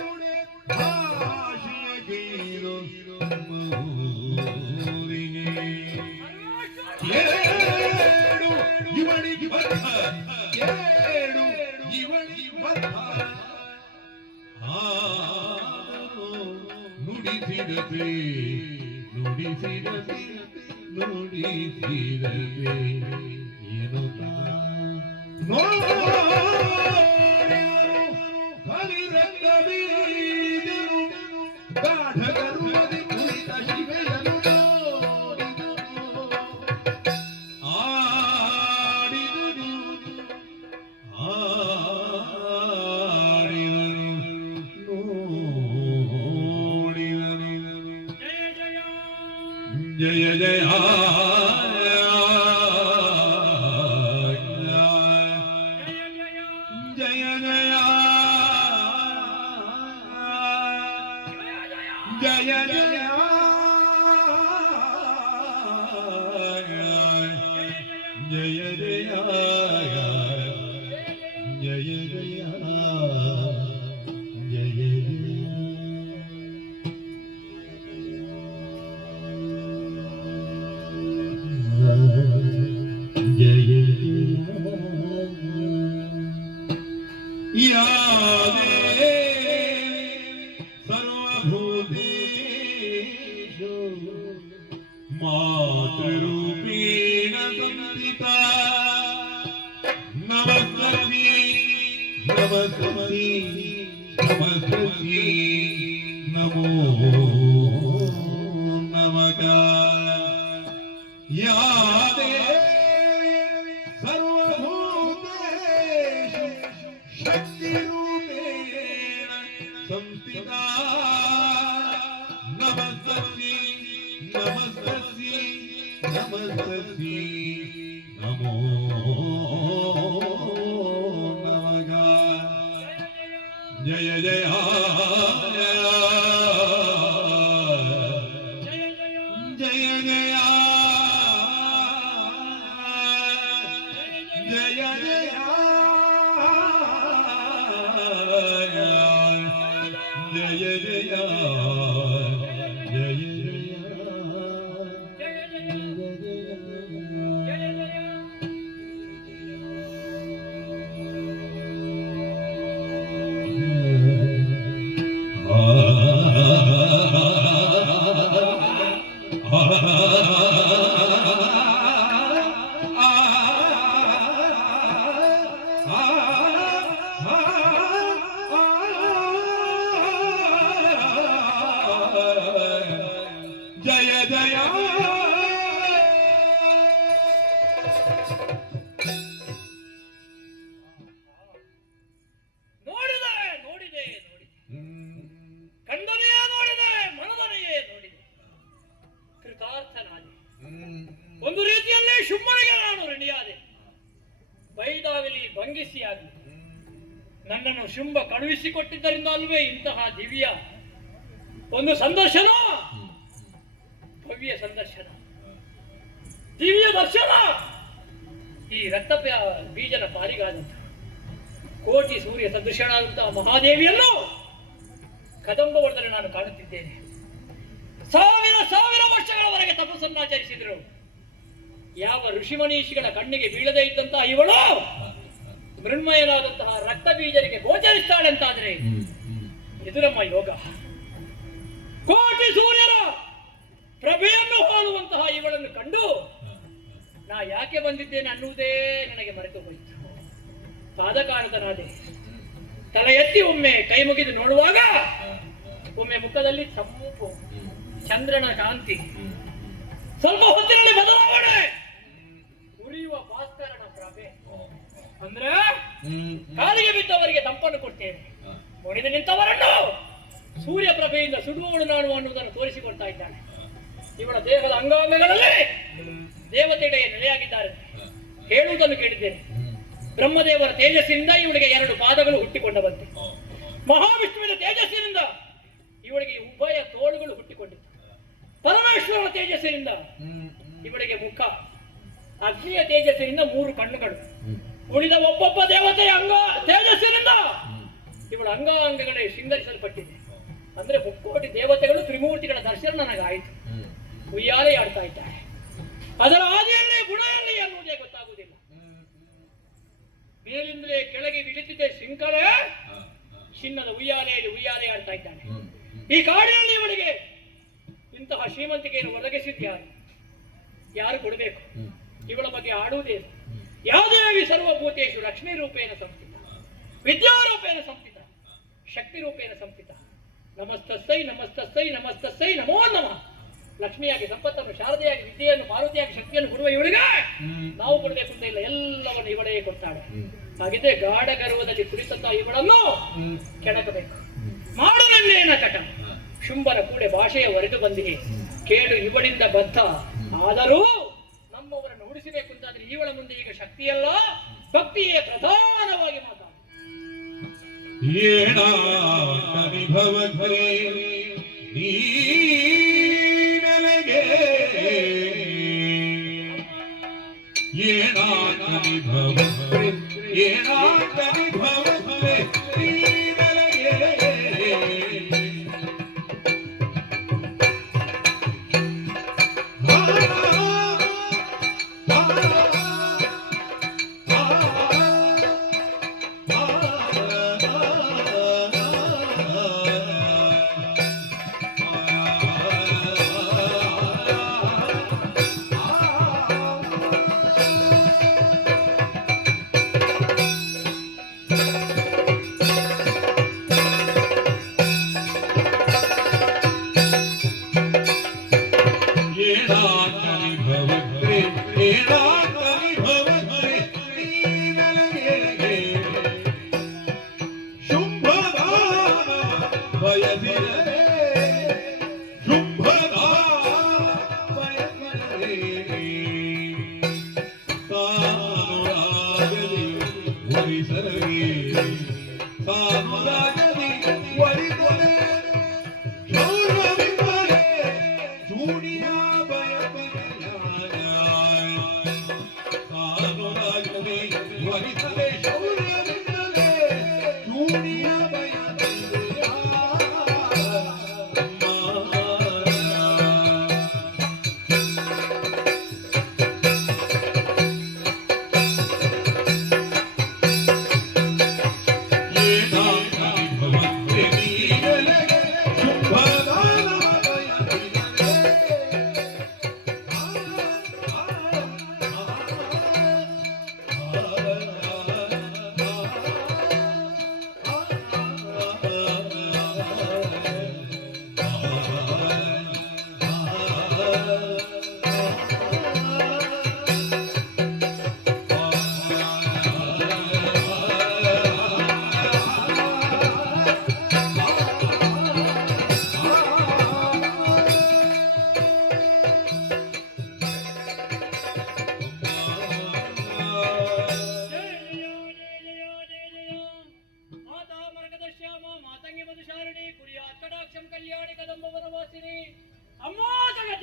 ಕಾಶಿಯ ಗೀರು ಏಳು ಇವಳಿಗೆ ಬದ್ಧ ಏಳು ಇವಳಿಗೆ ಬದ್ಧ ನುಡಿಸಿದತೆ ನುಡಿಸಿದತೆ ನುಡಿಸಿದತೆ ಏನು ಕಲಿರಂಗವೀದರು ಗಾಢ ಕರುವದಿ ಕುಳಿತ ಶಿವೆಯನು ಆಡಿದರು ಜಯ ಜಯ ಜಯ ಜಯ ಜಯ ಜಯ ಜಯ ಜಯ ಜಯ ಜಯ यादे सर्वभूतेषु मातृरूपेण संस्थिता नमस्ते नमस्ते नमस्ते नमो नमः यादे सर्वभूतेषु शक्तिरूपेण संस्थिता नमस्ते ನಮಸ್ತಸ್ಯೈ ನಮೋ ನಮಃ ಜಯ ಜಯ ಒಂದು ರೀತಿಯಲ್ಲೇ ಶುಂಭನಿಗೆ ನಾನು ಋಣಿಯಾದೆ. ಬೈದಾಗಲಿ ಭಂಗಿಸಿಯಾಗಲಿ ನನ್ನನ್ನು ಶುಂಭ ಕಳುಹಿಸಿಕೊಟ್ಟಿದ್ದರಿಂದ ಅಲ್ವೇ ಇಂತಹ ದಿವ್ಯ ಒಂದು ಸಂದರ್ಶನ, ಭವ್ಯ ಸಂದರ್ಶನ, ದಿವ್ಯ ದರ್ಶನ ಈ ರಕ್ತ ಬೀಜನ ಪಾಲಿಗಾದಂತಹ ಕೋಟಿ ಸೂರ್ಯ ಸದೃಶನಾದಂತಹ ಮಹಾದೇವಿಯನ್ನು ಕದಂಬವರ್ಧನೆ ನಾನು ಕಾಣುತ್ತಿದ್ದೇನೆ. ಸಾವಿರ ಸಾವಿರ ವರ್ಷಗಳವರೆಗೆ ತಪಸ್ಸನ್ನಾಚರಿಸಿದರು. ಯಾವ ಋಷಿಮನೀಷಿಗಳ ಕಣ್ಣಿಗೆ ಬೀಳದೇ ಇದ್ದಂತಹ ಇವಳು ಮೃಣ್ಮಯನಾದಂತಹ ರಕ್ತ ಬೀಜರಿಗೆ ಗೋಚರಿಸ್ತಾಳೆ ಅಂತಾದ್ರೆ ಇದು ನಮ್ಮ ಯೋಗ. ಕೋಟಿ ಸೂರ್ಯರ ಪ್ರಭೆಯನ್ನು ಹೋಲುವಂತಹ ಇವಳನ್ನು ಕಂಡು ನಾ ಯಾಕೆ ಬಂದಿದ್ದೇನೆ ಅನ್ನುವುದೇ ನನಗೆ ಮರೆತು ಹೋಯಿತು. ಪಾದಕಾರಣನಾದೆ. ತಲೆ ಎತ್ತಿ ಒಮ್ಮೆ ಕೈ ಮುಗಿದು ನೋಡುವಾಗ ಒಮ್ಮೆ ಮುಖದಲ್ಲಿ ತಂಪು ಚಂದ್ರನ ಕಾಂತಿ, ಸ್ವಲ್ಪ ಹೊತ್ತಿನಲ್ಲಿ ಬದಲಾವಣೆ, ಉರಿಯುವ ಭಾಸ್ಕರನ ಪ್ರಭೆ. ಅಂದ್ರೆ ಕಾಲಿಗೆ ಬಿದ್ದವರಿಗೆ ತಂಪನ್ನು ಕೊಡ್ತೇನೆ, ಮುಡಿದು ನಿಂತವರನ್ನು ಸೂರ್ಯ ಪ್ರಭೆಯಿಂದ ಸುಡುವವಳು ನಾನು ಅನ್ನುವುದನ್ನು ತೋರಿಸಿಕೊಡ್ತಾ ಇದ್ದಾನೆ. ಇವಳ ದೇಹದ ಅಂಗಾಂಗಗಳಲ್ಲಿ ದೇವತೆಡೆಯ ನೆಲೆಯಾಗಿದ್ದಾರೆ ಹೇಳುವುದನ್ನು ಕೇಳಿದ್ದೇನೆ. ಬ್ರಹ್ಮದೇವರ ತೇಜಸ್ಸಿನಿಂದ ಇವಳಿಗೆ 2 ಪಾದಗಳು ಹುಟ್ಟಿಕೊಂಡವಂತೆ. ಮಹಾವಿಷ್ಣುವಿನ ತೇಜಸ್ಸಿನಿಂದ ಇವಳಿಗೆ ಉಭಯ ತೋಳುಗಳು ಹುಟ್ಟಿಕೊಂಡಿತ್ತು. ಪರಮೇಶ್ವರನ ತೇಜಸ್ಸಿನಿಂದ ಇವಳಿಗೆ ಮುಖ, ಅಗ್ನಿಯ ತೇಜಸ್ಸಿನಿಂದ 3 ಕಣ್ಣುಗಳು, ಉಳಿದ ಒಬ್ಬೊಬ್ಬ ದೇವತೆಯ ತೇಜಸ್ಸಿನಿಂದ ಇವಳ ಅಂಗಾಂಗಗಳೇ ಶೃಂಗರಿಸಲ್ಪಟ್ಟಿದೆ. ಅಂದ್ರೆ 3 ದೇವತೆಗಳು ತ್ರಿಮೂರ್ತಿಗಳ ದರ್ಶನ ನನಗಾಯಿತು. ಉಯ್ಯಾಲೆ ಆಡ್ತಾ ಇದ್ದಾರೆ. ಅದರ ಆದಿಯಲ್ಲಿ ಗುಣ ಎಲ್ಲಿ ಅನ್ನುವುದೇ ಗೊತ್ತಾಗುವುದಿಲ್ಲ. ಮೇಲಿಂದಲೇ ಕೆಳಗೆ ಇಳಿತಿದ್ದೆ ಶೃಂಖಲೆ, ಚಿನ್ನದ ಉಯ್ಯಾಲೆಯಲ್ಲಿ ಉಯ್ಯಾಲೆ ಆಡ್ತಾ ಇದ್ದಾನೆ. ಈ ಕಾಡಿನಲ್ಲಿ ಇವಳಿಗೆ ಇಂತಹ ಶ್ರೀಮಂತಿಕೆಯನ್ನು ಒದಗಿಸಿದ್ಯಾರು? ಯಾರು ಕೊಡಬೇಕು? ಇವಳ ಬಗ್ಗೆ ಆಡುವುದೇ. ಯಾದೇವಿ ಸರ್ವಭೂತೇಶು ಲಕ್ಷ್ಮೀ ರೂಪೇಣ ಸಂಸ್ಥಿತ, ವಿದ್ಯಾರೂಪೇಣ ಸಂಸ್ಥಿತ, ಶಕ್ತಿ ರೂಪೇಣ ಸಂಸ್ಥಿತ. ನಮಸ್ತಸ್ಸೈ ನಮಸ್ತಸ್ಸೈ ನಮಸ್ತಸ್ಸೈ ನಮೋ ನಮಃ. ಲಕ್ಷ್ಮಿಯಾಗಿ ಸಂಪತ್ತನ್ನು, ಶಾರದೆಯಾಗಿ ವಿದ್ಯೆಯನ್ನು, ಪಾರ್ವತಿಯಾಗಿ ಶಕ್ತಿಯನ್ನು ಕೊಡುವ ಇವಳಿಗೆ ನಾವು ಕೊಡಬೇಕು ಅಂತ ಇಲ್ಲ, ಎಲ್ಲವನ್ನು ಇವಳೇ ಕೊಡ್ತಾಳೆ. ಹಾಗಿದ್ರೆ ಗಾಢ ಗರ್ವದಲ್ಲಿ ಕುಳಿತಂತಹ ಇವಳನ್ನು ಕೆಣಕಬೇಕು. ಮಾಡುವೆನ್ನೇನ ಕಟ ಶುಂಭನ ಕೂಡೆ ಭಾಷೆಯ ಹೊರೆದು ಬಂದಿದೆ. ಕೇಳು ಇವಳಿಂದ ಬದ್ಧ. ಆದರೂ ನಮ್ಮವರನ್ನು ಉಳಿಸಬೇಕು ಅಂತಾದ್ರೆ ಇವಳ ಮುಂದೆ ಈಗ ಶಕ್ತಿಯಲ್ಲ, ಭಕ್ತಿಯೇ ಪ್ರಧಾನವಾಗಿ ಮಾತಾಡ.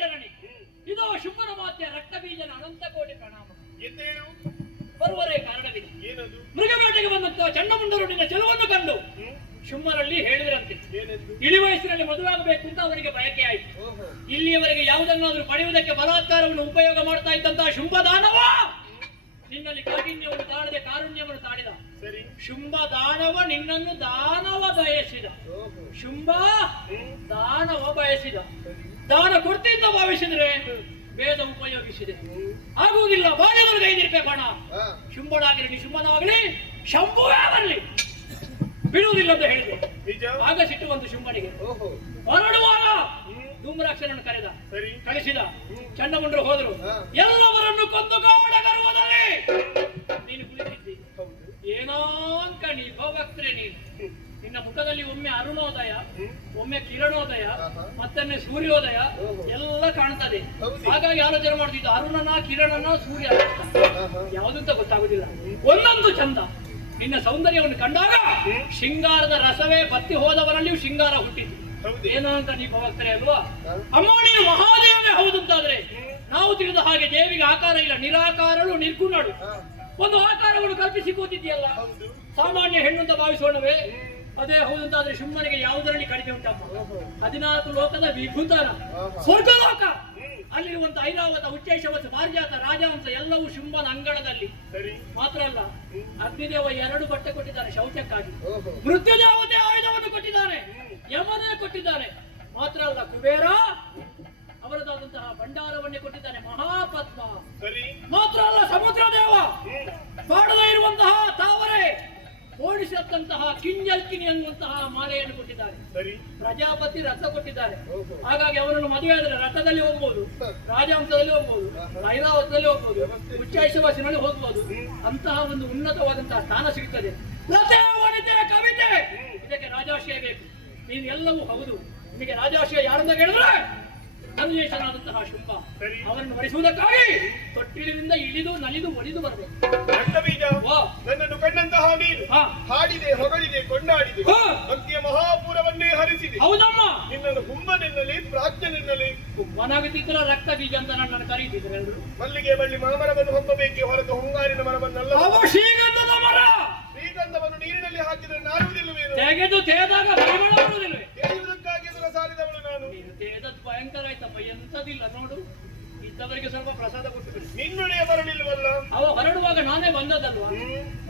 ಜನನಿ ಇದು ಶುಂಭನ ಮಾತೆಯ ರಕ್ತ ಬೀಜನ ಅನಂತ ಕೋಟಿ ಪ್ರಣಾಮ. ಎದ್ದೇಳು. ಬರುವರೇ ಕಾರಣವಿದೆ. ಏನದು? ಮೃಗಬೇಟೆಗೆ ಬಂದಂತಹ ಚಂಡಮುಂಡರುಡಿನ ಚೆಲುವನ್ನು ಕಂಡು ಶುಂಭರಲ್ಲಿ ಹೇಳಿದ್ರಂತೆ, ಏನೆಂದು? ಇಳಿ ವಯಸ್ಸಿನಲ್ಲಿ ಮದುವೆಯಾಗಬೇಕು ಅಂತ ಅವರಿಗೆ ಬಯಕೆ ಆಯಿತು. ಓಹೋ. ಇಲ್ಲಿಯವರೆಗೆ ಯಾವುದನ್ನಾದ್ರೂ ಪಡೆಯುವುದಕ್ಕೆ ಬಲಾತ್ಕಾರವನ್ನು ಉಪಯೋಗ ಮಾಡ್ತಾ ಇದ್ದಂತಹ ಶುಂಭ ದಾನವ ನಿನ್ನಲ್ಲಿ ಕಾಠಿಣ್ಯವನ್ನು ತಾಳದೆ ಕಾರುಣ್ಯವನ್ನು ತಾಳಿದ. ಸರಿ. ಶುಂಭ ದಾನವ ನಿನ್ನನ್ನು ದಾನವ ಬಯಸಿದ. ಓಹೋ. ಶುಂಭ ದಾನವ ಬಯಸಿದ. ದಾನ ಕೊಡ್ತಿದ್ದ ಭಾವಿಸಿದ್ರೆ ವೇದ ಉಪಯೋಗಿಸಿದೆ. ಆಗುವುದಿಲ್ಲ, ಬಾಲ್ಯದೊಳಗೆ ಐದಿರ್ಪೆ ಬಣ. ಹಾ. ಶುಂಭನಾಗಿರಲಿ ಶುಂಭನಾಗಲಿ ಶಂಭುವೇ ಬರಲಿ ಬಿಡುವುದಿಲ್ಲ ಅಂತ ಹೇಳಿದೆ. ನಿಜ? ಆಗ ಸಿಟ್ಟು ಬಂತು ಶುಂಭನಿಗೆ. ಓಹೋ. ಹೊರಡುವಾಗ ಧೂಮ್ರಾಕ್ಷನನ್ನು ಕರೆದ, ಸರಿ. ಕಳಿಸಿದ. ಚಂಡಮುಂಡರು ಹೋದರು. ಹಾ. ಎಲ್ಲವರನ್ನು ಕೊಂದು ಗಾಢ ಗರ್ವದಲ್ಲಿ ನೀನು ಕುಳಿತಿದ್ದಿ. ಹೌದು. ಏನಾಂಕ ಭವಕ್ತ್ರೆ ನೀನು. ನಿನ್ನ ಮುಖದಲ್ಲಿ ಒಮ್ಮೆ ಅರುಣೋದಯ, ಒಮ್ಮೆ ಕಿರಣೋದಯ, ಮತ್ತೊಮ್ಮೆ ಸೂರ್ಯೋದಯ ಎಲ್ಲ ಕಾಣ್ತದೆ. ಹೌದು. ಹಾಗಾಗಿ ಆಲೋಚನೆ ಮಾಡ್ತಿದ್ದು ಅರುಣನ ಕಿರಣನ ಸೂರ್ಯ ಯಾವುದಂತ ಗೊತ್ತಾಗುದಿಲ್ಲ. ಒಂದೊಂದು ಚಂದ. ನಿನ್ನ ಸೌಂದರ್ಯವನ್ನು ಕಂಡಾಗ ಶೃಂಗಾರದ ರಸವೇ ಬತ್ತಿ ಹೋದವರಲ್ಲಿಯೂ ಶೃಂಗಾರ ಹುಟ್ಟಿತು. ಹೌದು. ಏನಂತ ನೀ ಭವಕ್ತರೆ ಅಲ್ವಾ? ಅಮ್ಮ ನೀನು ಮಹಾದೇವನೇ ಹೌದಂತಾದ್ರೆ ನಾವು ತಿಳಿದ ಹಾಗೆ ದೇವಿಗೆ ಆಕಾರ ಇಲ್ಲ, ನಿರಾಕಾರಳು ನಿರ್ಗುಣಳು. ಒಂದು ಆಕಾರವನ್ನು ಕಲ್ಪಿಸಿ ಕೂತಿದ್ಯಲ್ಲ, ಹೌದು. ಸಾಮಾನ್ಯ ಹೆಣ್ಣು ಅಂತ ಭಾವಿಸೋಣವೇ? ಅದೇ ಹೌದಂತಾದ್ರೆ ಶುಂಭನಿಗೆ ಯಾವುದರಲ್ಲಿ ಕಡಿಮೆ ಉಂಟಮ್ಮ? 14 ಲೋಕದ ವಿಭೂತನ ಸ್ವರ್ಗಲೋಕ, ಅಲ್ಲಿರುವಂತ ಐರಾವತ, ಉಚ್ಚೈಷವತ್, ಪಾರಿಜಾತ, ರಾಜಹಂಸ ಎಲ್ಲವೂ ಶುಂಭನ ಅಂಗಳದಲ್ಲಿ. ಸರಿ. ಮಾತ್ರ ಅಲ್ಲ, ಅಗ್ನಿದೇವ 2 ಬಟ್ಟೆ ಕೊಟ್ಟಿದ್ದಾನೆ ಶೌಚಕ್ಕಾಗಿ. ಓಹೋ. ಮೃತ್ಯುದೇವತೆ ಆಯುಧವನ್ನು ಕೊಟ್ಟಿದ್ದಾನೆ, ಯಮನೇ ಕೊಟ್ಟಿದ್ದಾನೆ. ಮಾತ್ರ ಅಲ್ಲ, ಕುಬೇರ ಅವರದಾದಂತಹ ಭಂಡಾರವನ್ನೇ ಕೊಟ್ಟಿದ್ದಾನೆ, ಮಹಾಪದ್ಮ. ಸರಿ. ಮಾತ್ರ ಅಲ್ಲ, ಸಮುದ್ರ ದೇವ ಮಾಡದೇ ಇರುವಂತಹ ತಾವರೆ ಓಡಿಸದಂತಹ ಕಿಂಜಲ್ಕಿನಿ ಅನ್ನುವಂತಹ ಮಾಲೆಯನ್ನು ಕೊಟ್ಟಿದ್ದಾರೆ. ಸರಿ. ಪ್ರಜಾಪತಿ ರಥ ಕೊಟ್ಟಿದ್ದಾರೆ. ಓಹೋ. ಹಾಗಾಗಿ ಅವರನ್ನು ಮದುವೆ ಆದರೆ ರಥದಲ್ಲಿ ಹೋಗ್ಬೋದು, ರಾಜಹಂಸದಲ್ಲಿ ಹೋಗ್ಬೋದು, ಐರಾವತದಲ್ಲಿ ಹೋಗ್ಬೋದು, ಉಚ್ಚೈಷವಾಸಿನಲ್ಲಿ ಹೋಗ್ಬೋದು. ಅಂತಹ ಒಂದು ಉನ್ನತವಾದಂತಹ ಸ್ಥಾನ ಸಿಗುತ್ತದೆ. ಲತೆ, ವನಿತೆ, ಕವಿತೆ, ಇದಕ್ಕೆ ರಾಜಾಶ್ರಯ ಬೇಕು. ನೀನು ಎಲ್ಲವೂ ಹೌದು. ನಿಮಗೆ ರಾಜಾಶ್ರಯ ಯಾರಂತ ಹೇಳಿದ್ರೆ ಅನುಜೇಶನಾದಂತಹ ಶುಂಭ. ಸರಿ. ಅವರನ್ನು ವರಿಸುವುದಕ್ಕಾಗಿ ತೊಟ್ಟಿಲಿನಿಂದ ಇಳಿದು ನಲಿದು ಒಲಿದು ಬರಬೇಕು. ರಕ್ತ ಬೀಜ. ವಾ. ನನ್ನನ್ನು ಕಂಡಂತಹ ನೀನು ಹಾ. ಹಾಡಿದೆ, ಹೊಗಳಿದೆ, ಕೊಂಡಾಡಿದೆ, ಹಾ. ಭಕ್ತಿಯ ಮಹಾಪೂರವನ್ನೇ ಹರಿಸಿದೆ. ಹೌದಮ್ಮ. ನಿನ್ನನ್ನು ಹುಂಬನೆನ್ನಲಿ ಪ್ರಾಜ್ಞನೆನ್ನಲಿ ಮನಾಗುತ್ತಿದ್ದರ ರಕ್ತ ಬೀಜ ಅಂತ ನನ್ನನ್ನು ಕರೀತಿದ್ರು ಎಲ್ರು. ಮಲ್ಲಿಗೆ ಬಳ್ಳಿ ಮಾಮರವನ್ನು ಹೊಂದಬೇಕೆ ಹೊರತು hunಗಾರಿನ ಮರವನ್ನಲ್ಲ. ಅವು ಶ್ರೀಗಂಧದ ಮರ. ಶ್ರೀಗಂಧವನ್ನು ನೀರಿನಲ್ಲಿ ಹಾಕಿದರೆ ನಾರುವುದಿಲ್ಲವೇನು? ತೆಗೆದು ತೇದಾಗ ಪರಿಮಳ ಬರುವುದಿಲ್ಲವೇ? ತೇಯುವುದಕ್ಕಾಗಿ ಎದುರ ಸಾರಿದವಳು ನಾನು. ನೀನು ತೇದದ್ದು ಭಯಂಕರ ಆಯ್ತಪ್ಪ, ಎಂತದಿಲ್ಲ ನೋಡು. ಇದ್ದವರಿಗೆ ಸ್ವಲ್ಪ ಪ್ರಸಾದ ಕೊಟ್ಟು ಬಿಡು. ನಿನ್ನೊಡೆಯ ಬರಲಿಲ್ಲವಲ್ಲ. ಅವ ಹೊರಡುವಾಗ ನಾನೇ ಬಂದದಲ್ವಾ?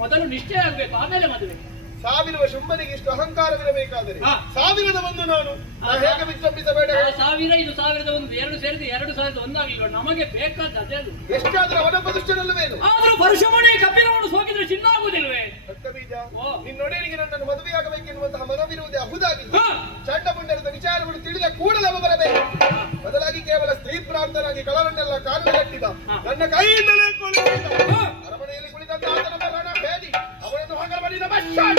ಮೊದಲು ನಿಶ್ಚಯ ಆಗ್ಬೇಕು, ಆಮೇಲೆ ಮದುವೆ. ಸಾವಿರುವ ಶುಂಭನಿಗೆ ಇಷ್ಟು ಅಹಂಕಾರವಿರಬೇಕಾದರೆ ಹಾ. ಸಾವಿರದ ಒಂದು ನಾನು ಹೇಗೆ ವಿಜೃಂಭಿಸಬೇಡ? 1000 ಇದು 1001 2 ಸೇರಿದು 2001 ಆಗಿಲ್ವ? ನಮಗೆ ಬೇಕಾದ ಅದೇ ಅದು. ಎಷ್ಟಾದ್ರೂ ಅವನ ಪ್ರದರ್ಶನಲ್ಲವೇನು? ಆದ್ರೂ ಪರಶುಮಣಿ ಕಪಿಲವನ್ನು ಸೋಕಿದ್ರೆ ಚಿನ್ನ ಆಗುದಿಲ್ವೇ? ರಕ್ತ ಬೀಜ, ಓ. ನಿನ್ನೊಡೆಯನಿಗೆ ನನ್ನನ್ನು ಮದುವೆಯಾಗಬೇಕೆನ್ನುವಂತಹ ಮನವಿರುವುದೇ ಅಹುದಾಗಿದೆ. ಹಾ. ಚಂಡಮುಂಡರದ ವಿಚಾರಗಳು ತಿಳಿದ ಕೂಡಲೇ ಅವ ಬರಬೇಕು. ಬದಲಾಗಿ ಕೇವಲ ಸ್ತ್ರೀ ಪ್ರಾಪ್ತನಾಗಿ ಕಳವನ್ನೆಲ್ಲ ಕಾರಣಗಟ್ಟಿದ ನನ್ನ ಕೈಯಿಂದಲೇ ಕುಳಿತಿದ್ದ. ಅರಮನೆಯಲ್ಲಿ ಕುಳಿತಂತ ಆತನ ಮರಣ ಭೇದಿ ಅವನನ್ನು ಹೊಗಲ ಬಡಿದ ಬಶ್ಶಾಟ.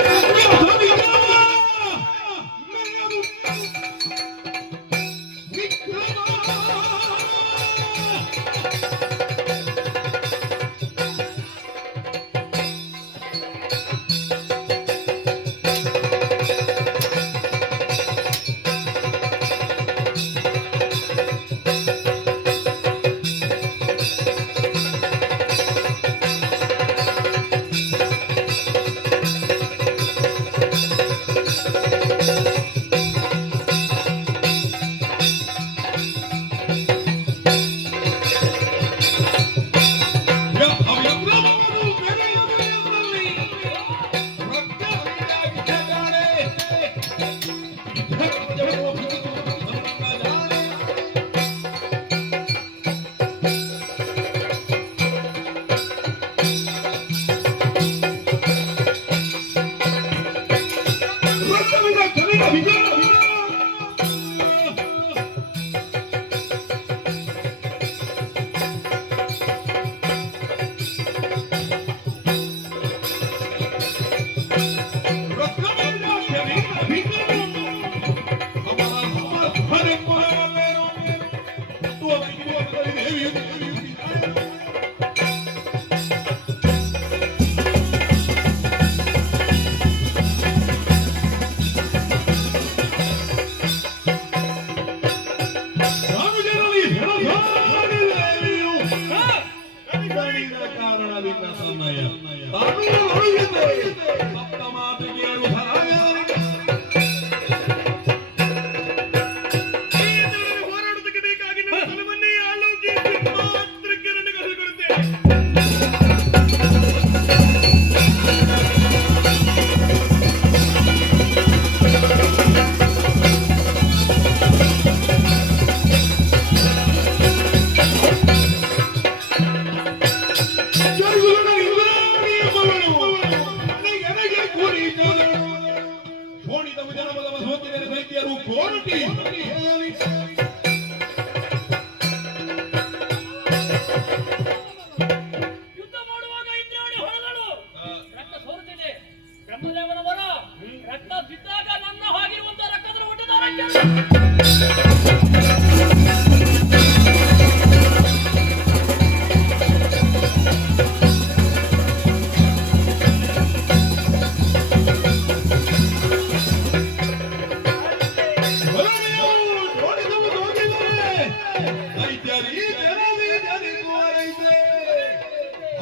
ಐತ್ಯರಿ ಜನವಿ ಜನಿಗೂ ಐತೆ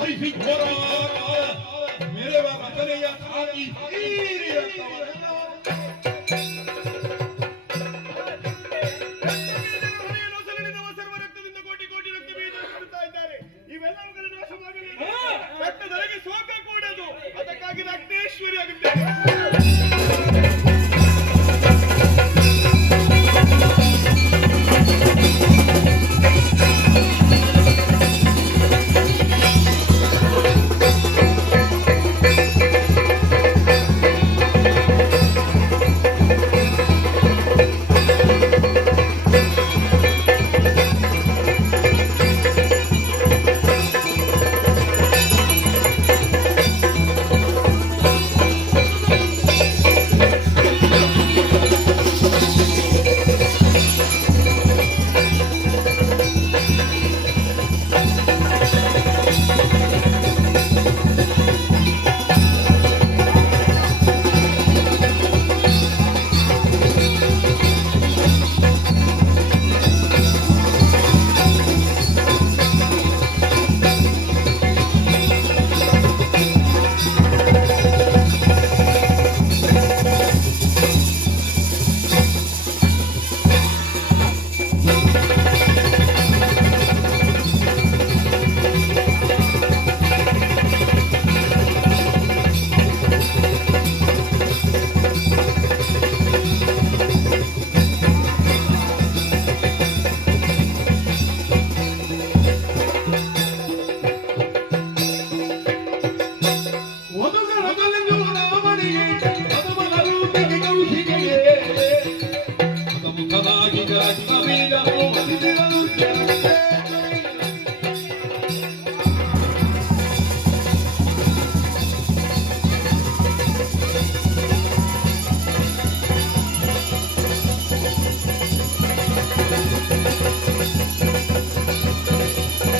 ಐಸಿ ಘೋರ मेरे वतनेಯ ತಾಯಿ ಸರ್ವರಕ್ತದಿಂದ ಕೋಟಿ ಕೋಟಿ ರಕ್ತ ಬೀಜ ಸುರಿತಾ ಇದ್ದಾರೆ. ಇವೆಲ್ಲವುಗಳ ನಾಶವಾಗಲಿ, ರಕ್ತದೊಳಗೆ ಸೋಕ ಕೂಡದು, ಅದಕ್ಕಾಗಿ ರಕ್ತೇಶ್ವರಿ ಆಗುತ್ತೇನೆ.